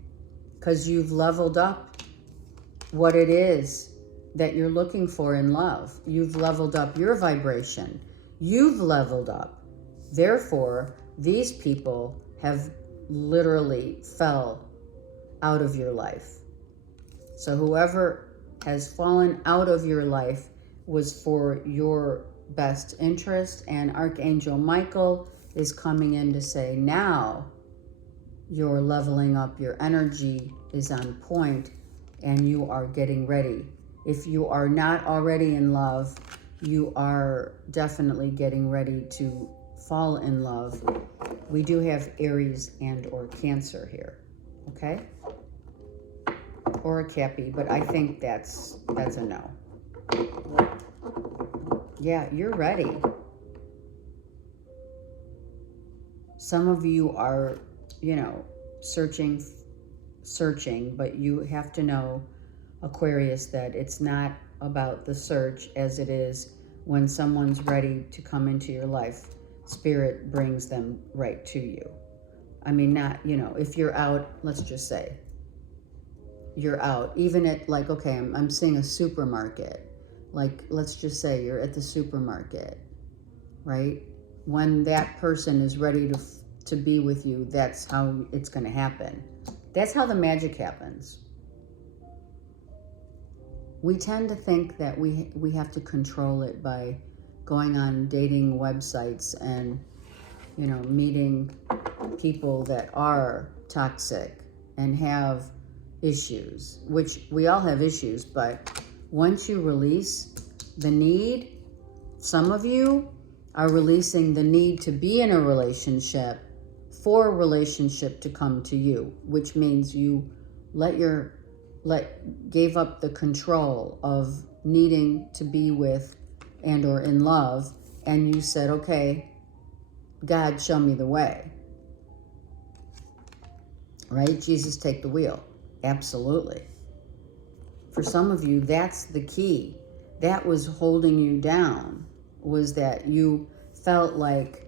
because you've leveled up what it is that you're looking for in love. You've leveled up your vibration. You've leveled up. Therefore, these people have literally fell out of your life. So whoever has fallen out of your life was for your best interest, and Archangel Michael is coming in to say, now you're leveling up, your energy is on point, and you are getting ready. If you are not already in love, you are definitely getting ready to fall in love. We do have Aries and or Cancer here, okay? Or a Cappy, but I think that's a no. Yeah, you're ready. Some of you are, searching, but you have to know, Aquarius, that it's not about the search as it is when someone's ready to come into your life. Spirit brings them right to you. I mean, not, if you're out, let's just say, you're out, even at like, okay, I'm seeing a supermarket. Like, let's just say you're at the supermarket, right? When that person is ready to be with you, that's how it's going to happen. That's how the magic happens. We tend to think that we have to control it by going on dating websites and, meeting people that are toxic and have issues, which we all have issues, but once you release the need, some of you are releasing the need to be in a relationship for a relationship to come to you, which means you gave up the control of needing to be with and or in love, and you said, okay, God, show me the way. Right? Jesus, take the wheel. Absolutely. For some of you, that's the key. That was holding you down, was that you felt like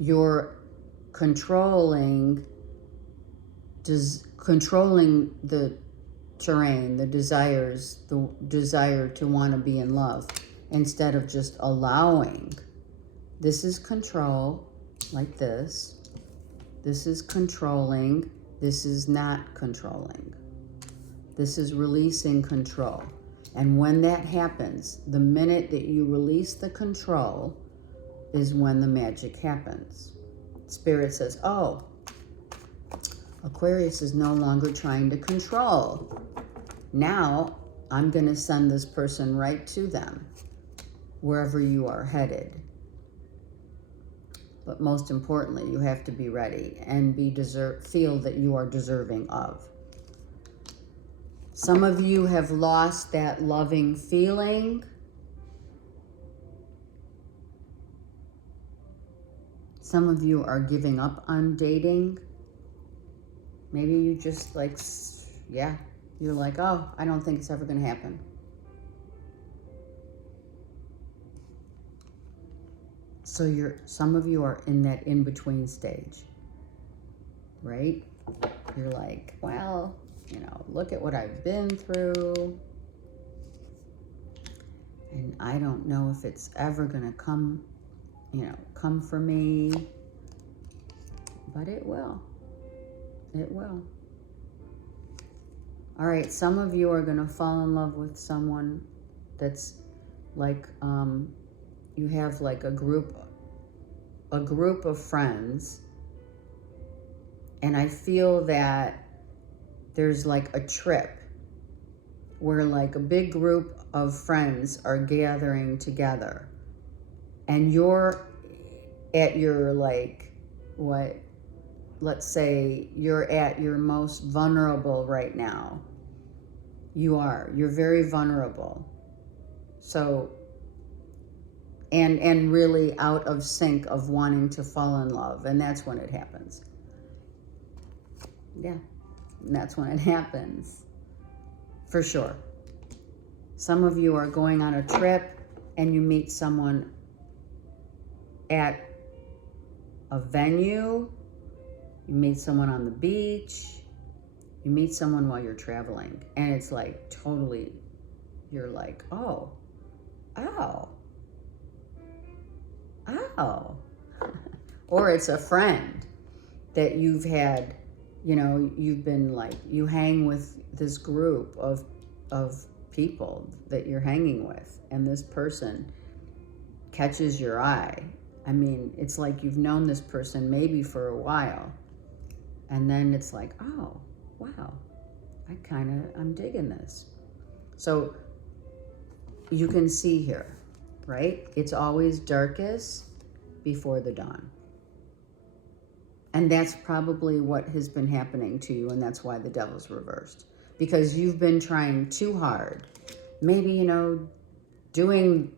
you're controlling the terrain, the desire to want to be in love, instead of just allowing. This is control, like this. This is controlling. This is not controlling. This is releasing control. And when that happens, the minute that you release the control is when the magic happens. Spirit says, oh, Aquarius is no longer trying to control. Now I'm going to send this person right to them, wherever you are headed. But most importantly, you have to be ready and feel that you are deserving of. Some of you have lost that loving feeling. Some of you are giving up on dating. Maybe you just you're like, oh, I don't think it's ever going to happen. So some of you are in that in-between stage, right? You're like, well, look at what I've been through, and I don't know if it's ever going to come for me, but it will. It will. All right, some of you are going to fall in love with someone that's like, you have like a group of friends, and I feel that there's like a trip where like a big group of friends are gathering together, and you're at your let's say you're at your most vulnerable right now. You are. You're very vulnerable. So, and really out of sync of wanting to fall in love. And that's when it happens. Yeah, and that's when it happens. For sure. Some of you are going on a trip and you meet someone at a venue. You meet someone on the beach. You meet someone while you're traveling. And it's like totally, you're like, oh, ow, ow. Or it's a friend that you've had, you know, you've been like, you hang with this group of people that you're hanging with, and this person catches your eye. I mean, it's like you've known this person maybe for a while, and then it's like, oh, wow, I'm digging this. So you can see here, right? It's always darkest before the dawn. And that's probably what has been happening to you, and that's why the devil's reversed. Because you've been trying too hard. Maybe, you know, doing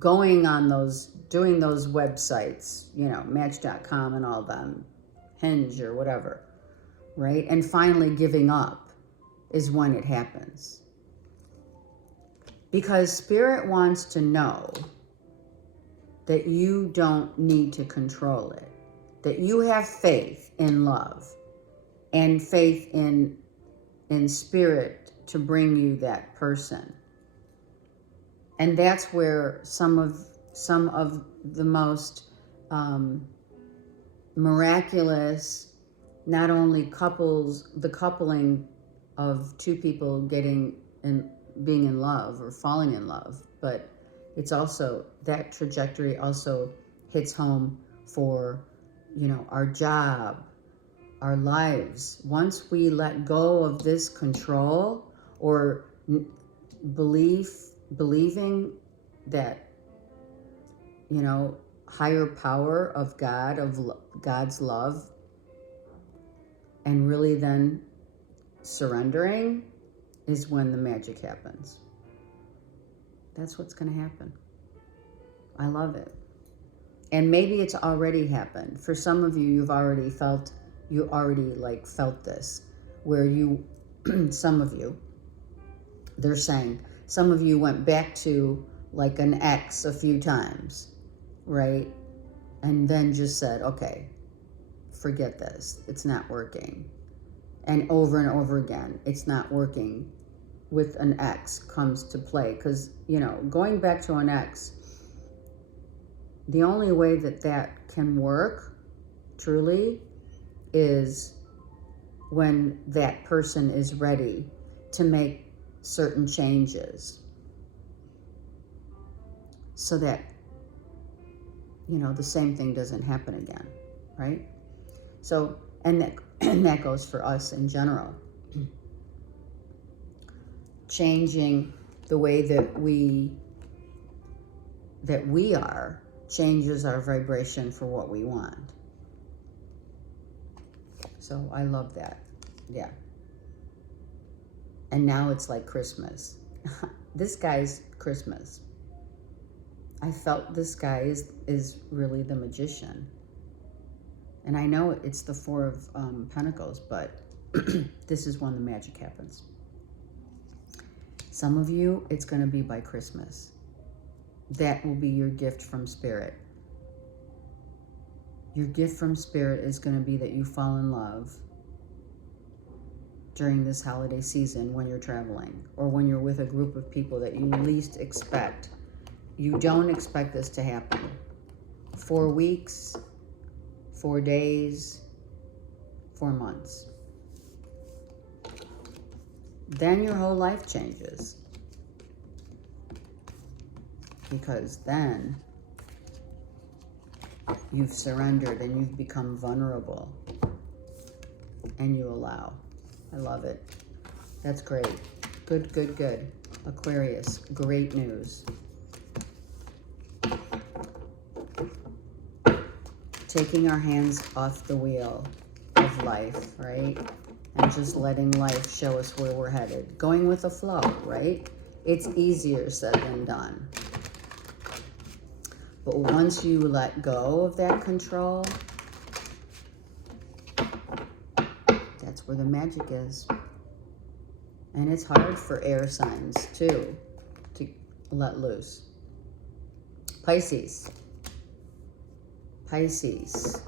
those websites, you know, Match.com and all them, Hinge or whatever, right? And finally giving up is when it happens. Because Spirit wants to know that you don't need to control it. That you have faith in love and faith in Spirit to bring you that person. And that's where some of the most miraculous, not only the coupling of two people being in love or falling in love, but it's also, that trajectory also hits home for, you know, our job, our lives. Once we let go of this control or believing that, you know, higher power of God, of God's love, and really then surrendering, is when the magic happens. That's what's going to happen. I love it. And maybe it's already happened. For some of you, you already felt this, where some of you, they're saying, some of you went back to like an ex a few times, right? And then just said, okay, forget this. It's not working. And over again, it's not working with an ex comes to play. Because, you know, going back to an ex, the only way that can work, truly, is when that person is ready to make certain changes. So that, you know, the same thing doesn't happen again, right? So, and that goes for us in general. Changing the way that we are changes our vibration for what we want. So I love that. Yeah. And now it's like Christmas. This guy's Christmas. I felt this guy is really the magician. And I know it's the Four of Pentacles, but this is when the magic happens. Some of you, it's going to be by Christmas. That will be your gift from Spirit. Your gift from Spirit is going to be that you fall in love during this holiday season when you're traveling, or when you're with a group of people that you least expect. You don't expect this to happen. 4 weeks, 4 days, 4 months. Then your whole life changes. Because then you've surrendered and you've become vulnerable. And you allow. I love it. That's great. Good, good, good. Aquarius, great news. Taking our hands off the wheel of life, right? and just letting life show us where we're headed. Going with the flow, right? It's easier said than done. But once you let go of that control, that's where the magic is. And it's hard for air signs, too, to let loose. Pisces. Pisces.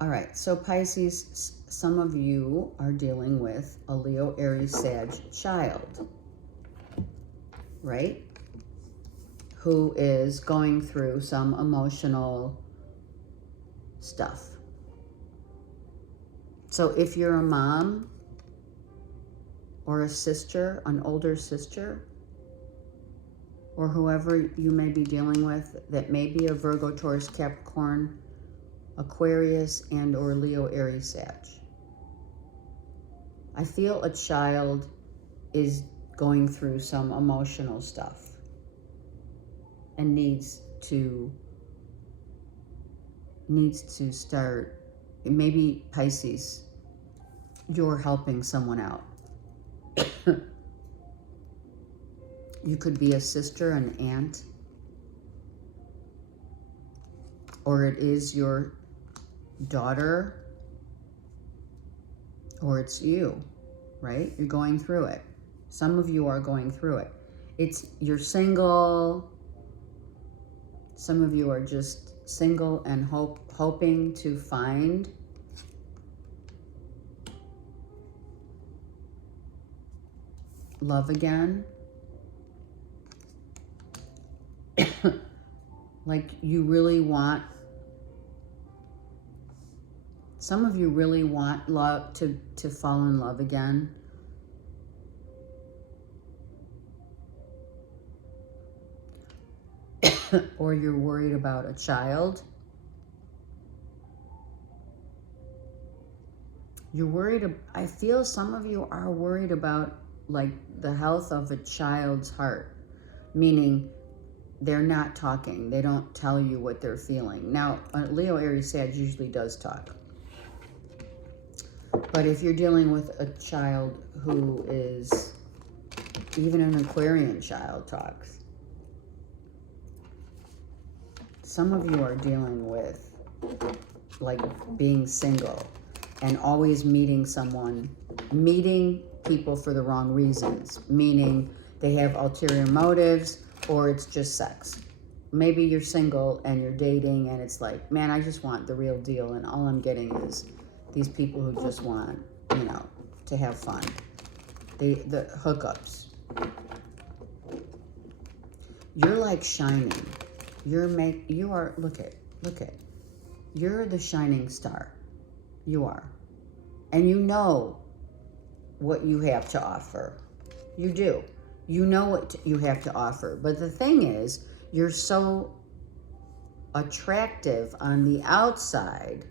All right, so Pisces, some of you are dealing with a Leo, Aries, Sag child, right? Who is going through some emotional stuff. So if you're a mom or a sister, an older sister, or whoever you may be dealing with that may be a Virgo, Taurus, Capricorn, Aquarius, and or Leo, Aries, Sag. I feel a child is going through some emotional stuff and needs to start. Maybe Pisces, you're helping someone out. You could be a sister, an aunt, or it is your daughter, or it's you, right? You're going through it. Some of you are going through it. You're single. Some of you are just single and hoping to find love again. Like you really want, some of you really want love to fall in love again. Or you're worried about a child. You're worried, I feel some of you are worried about like the health of a child's heart, meaning they're not talking. They don't tell you what they're feeling. Now, Leo, Aries, Sag usually does talk. But if you're dealing with a child who is, even an Aquarian child talks. Some of you are dealing with like being single and always meeting people for the wrong reasons, meaning they have ulterior motives, or it's just sex. Maybe you're single and you're dating and it's like, man, I just want the real deal and all I'm getting is these people who just want, to have fun. The hookups. You're like shining. Look at. You're the shining star. You are. And you know what you have to offer. You do. You know what you have to offer. But the thing is, you're so attractive on the outside.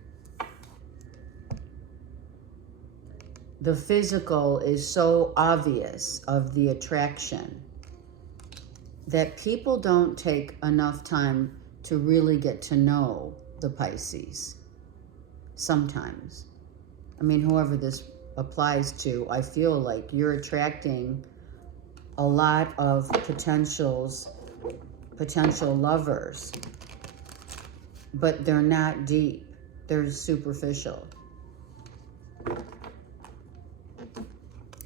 The physical is so obvious of the attraction that people don't take enough time to really get to know the Pisces. Sometimes. I mean, whoever this applies to, I feel like you're attracting a lot of potential lovers, but they're not deep. They're superficial.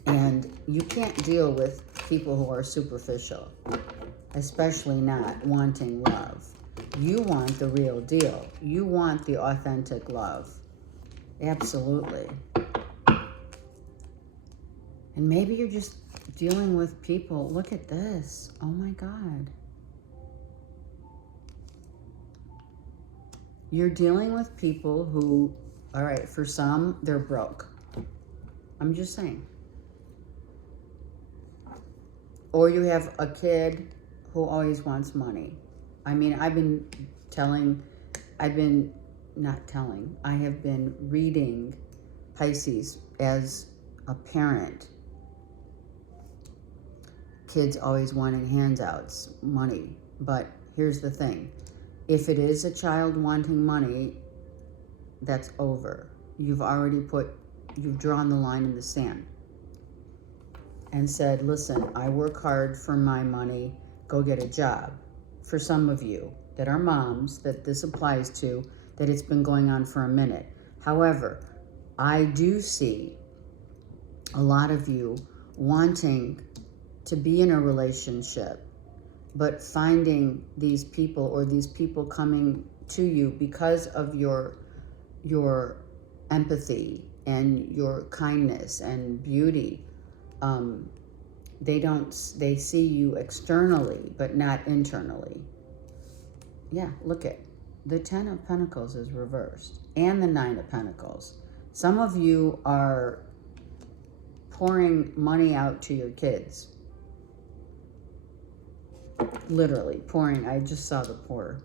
And you can't deal with people who are superficial, especially not wanting love. You want the real deal. You want the authentic love. Absolutely. And maybe you're just dealing with people. Look at this. Oh my God. You're dealing with people who, all right, for some, they're broke. I'm just saying. Or you have a kid who always wants money. I mean, I have been reading Pisces as a parent. Kids always wanting handouts, money. But here's the thing. If it is a child wanting money, that's over. You've drawn the line in the sand and said, listen, I work hard for my money, go get a job. For some of you that are moms that this applies to, that it's been going on for a minute. However, I do see a lot of you wanting to be in a relationship, but finding these people, or these people coming to you because of your empathy and your kindness and beauty. They see you externally, but not internally. Yeah, look at the 10 of Pentacles is reversed, and the 9 of Pentacles. Some of you are pouring money out to your kids. Literally pouring. I just saw the pour.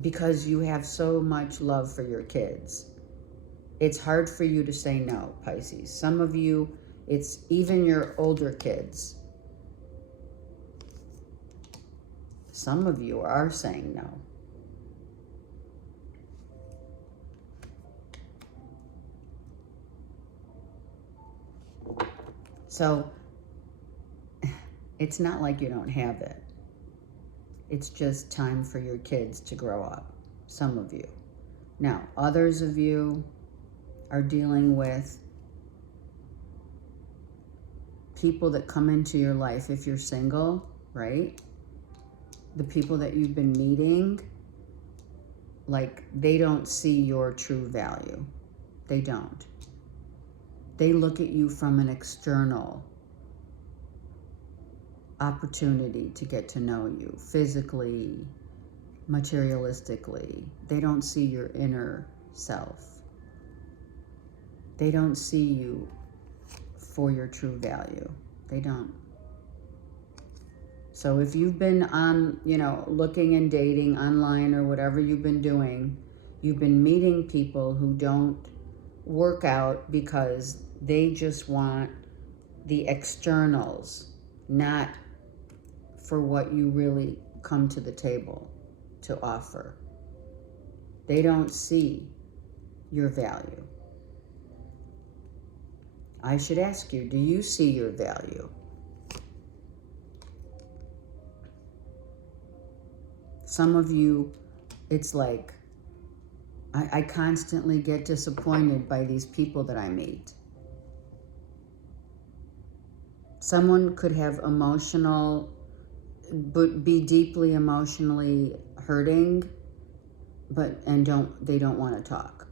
Because you have so much love for your kids. It's hard for you to say no, Pisces. Some of you, it's even your older kids. Some of you are saying no. So it's not like you don't have it. It's just time for your kids to grow up. Some of you. Now, others of you are dealing with people that come into your life if you're single, right? The people that you've been meeting, like, they don't see your true value. They don't. They look at you from an external opportunity to get to know you physically, materialistically. They don't see your inner self. They don't see you for your true value. They don't. So if you've been on, looking and dating online or whatever you've been doing, you've been meeting people who don't work out because they just want the externals, not for what you really come to the table to offer. They don't see your value. I should ask you, do you see your value? Some of you, it's like, I constantly get disappointed by these people that I meet. Someone could have be deeply emotionally hurting, they don't want to talk.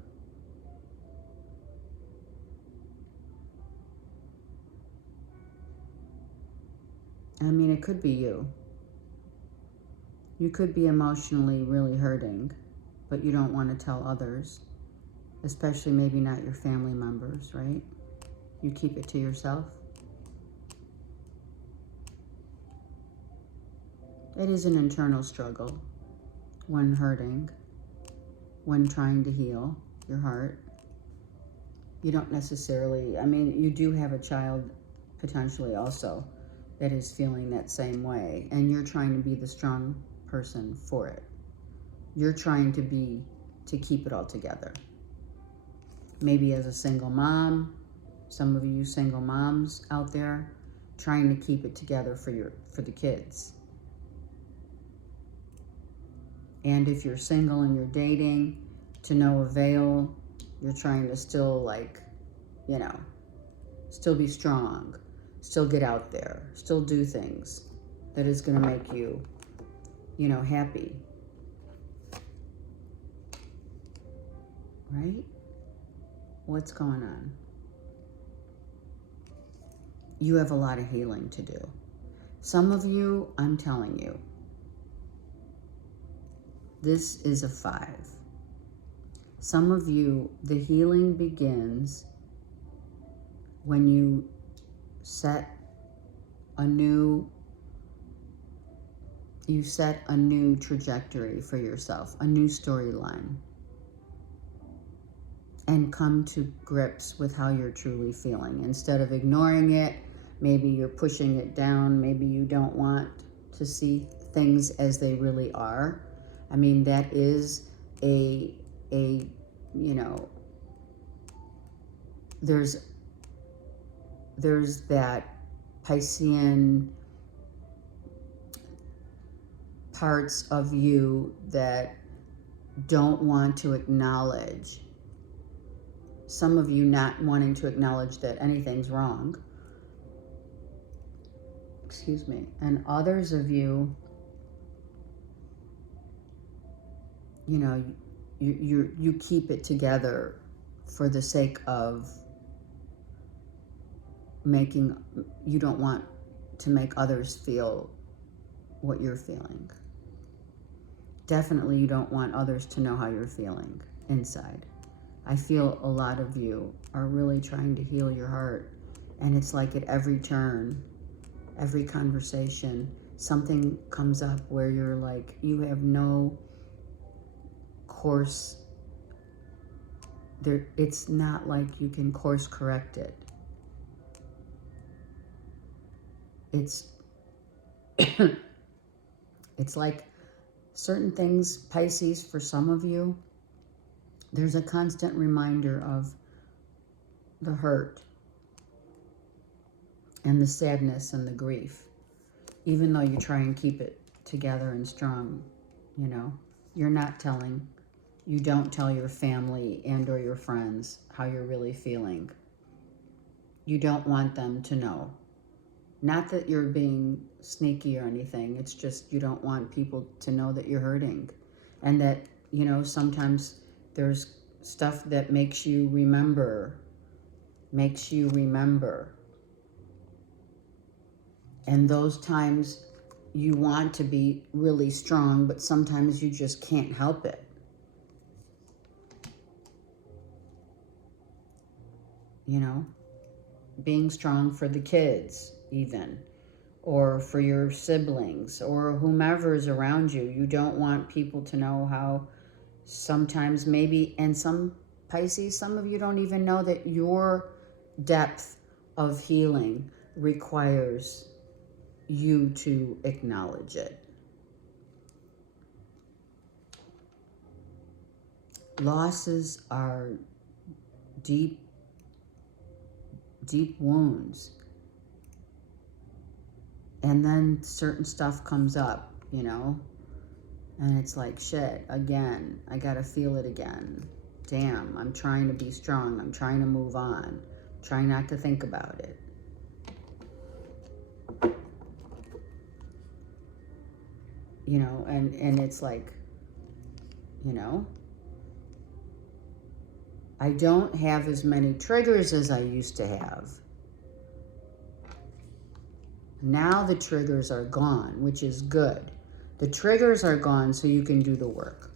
I mean, it could be you. You could be emotionally really hurting, but you don't want to tell others, especially maybe not your family members, right? You keep it to yourself. It is an internal struggle when hurting, when trying to heal your heart. You don't necessarily, you do have a child potentially also that is feeling that same way, and you're trying to be the strong person for it. You're trying to keep it all together. Maybe as a single mom, some of you single moms out there, trying to keep it together for the kids. And if you're single and you're dating, to no avail, you're trying to still still be strong, still get out there, still do things that is going to make you, happy. Right? What's going on? You have a lot of healing to do. Some of you, I'm telling you, this is a 5. Some of you, the healing begins when you set a new trajectory for yourself, a new storyline, and come to grips with how you're truly feeling. Instead of ignoring it, maybe you're pushing it down, maybe you don't want to see things as they really are. I mean, that is you know, there's that Piscean parts of you that don't want to acknowledge, some of you not wanting to acknowledge that anything's wrong, excuse me, and others of you, you know, you keep it together for the sake of making, you don't want to make others feel what you're feeling. Definitely you don't want others to know how you're feeling inside. I feel a lot of you are really trying to heal your heart, and it's like at every turn, every conversation, something comes up where you're like, you have no course there. It's not like you can course correct it. It's it's like certain things, Pisces, for some of you, there's a constant reminder of the hurt and the sadness and the grief, even though you try and keep it together and strong. You know, you're not telling, you don't tell your family and or your friends how you're really feeling. You don't want them to know. Not that you're being sneaky or anything. It's just you don't want people to know that you're hurting. And that, you know, sometimes there's stuff that makes you remember. And those times you want to be really strong, but sometimes you just can't help it. You know, being strong for the kids even, or for your siblings or whomever's around you. You don't want people to know how sometimes maybe, and some Pisces, some of you don't even know that your depth of healing requires you to acknowledge it. Losses are deep wounds. And then certain stuff comes up, you know, and it's like, shit, again, I gotta feel it again. Damn, I'm trying to be strong. I'm trying to move on. Try not to think about it. You know, and it's like, you know, I don't have as many triggers as I used to have. Now the triggers are gone, which is good. The triggers are gone so you can do the work.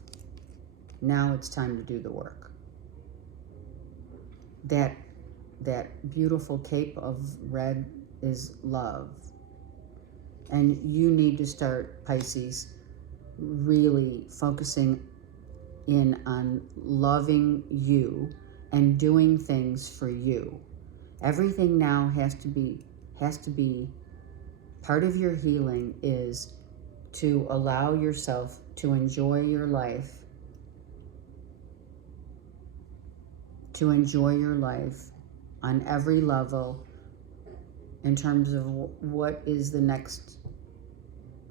Now it's time to do the work. That beautiful cape of red is love. And you need to start, Pisces, really focusing in on loving you and doing things for you. Everything now has to be part of your healing is to allow yourself to enjoy your life, on every level in terms of what is the next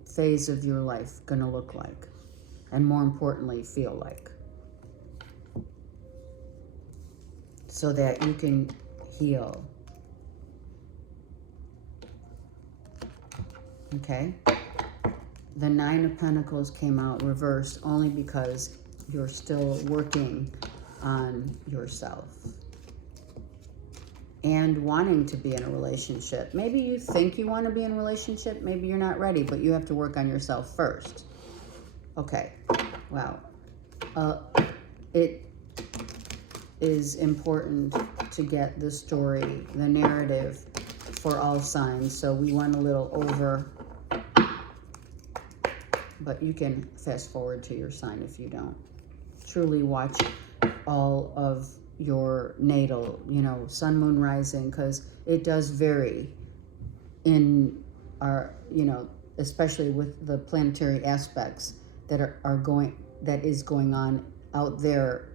phase of your life going to look like, and more importantly, feel like, so that you can heal. Okay? The Nine of Pentacles came out reversed only because you're still working on yourself and wanting to be in a relationship. Maybe you think you want to be in a relationship. Maybe you're not ready, but you have to work on yourself first. Okay. Wow. It is important to get the story, the narrative for all signs. So we went a little over, but you can fast forward to your sign if you don't. Truly watch all of your natal, you know, sun, moon, rising, because it does vary in our, you know, especially with the planetary aspects that is going on out there,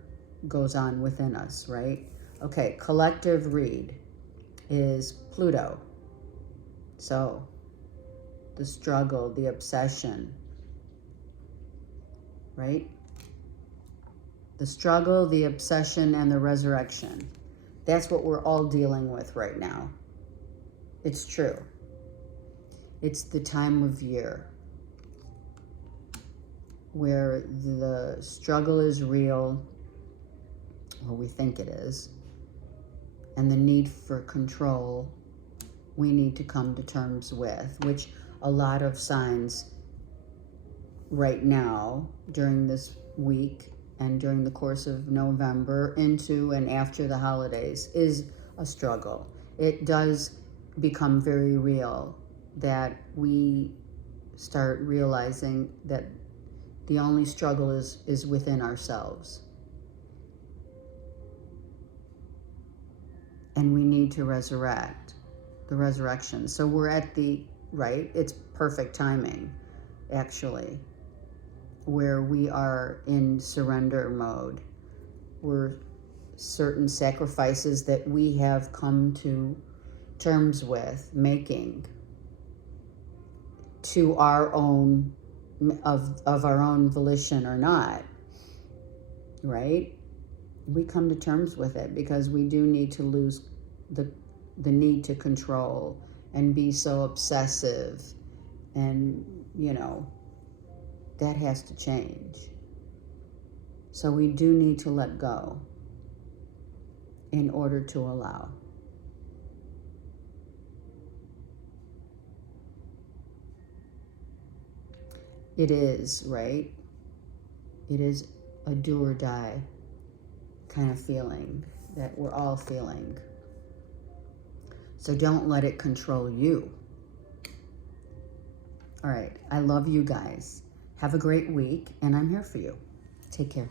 goes on within us, right? Okay, collective read is Pluto. So the struggle, the obsession, right? The struggle, the obsession, and the resurrection. That's what we're all dealing with right now. It's true. It's the time of year where the struggle is real, or we think it is, and the need for control we need to come to terms with, which a lot of signs right now during this week and during the course of November into and after the holidays is a struggle. It does become very real that we start realizing that the only struggle is within ourselves. And we need to resurrect, the resurrection. So we're at the, right, it's perfect timing, actually, where we are in surrender mode. We're certain sacrifices that we have come to terms with making to our own, of our own volition or not, right? We come to terms with it because we do need to lose the need to control and be so obsessive, and that has to change. So we do need to let go in order to allow. It is, right? It is a do or die kind of feeling that we're all feeling. So don't let it control you. All right. I love you guys. Have a great week, and I'm here for you. Take care.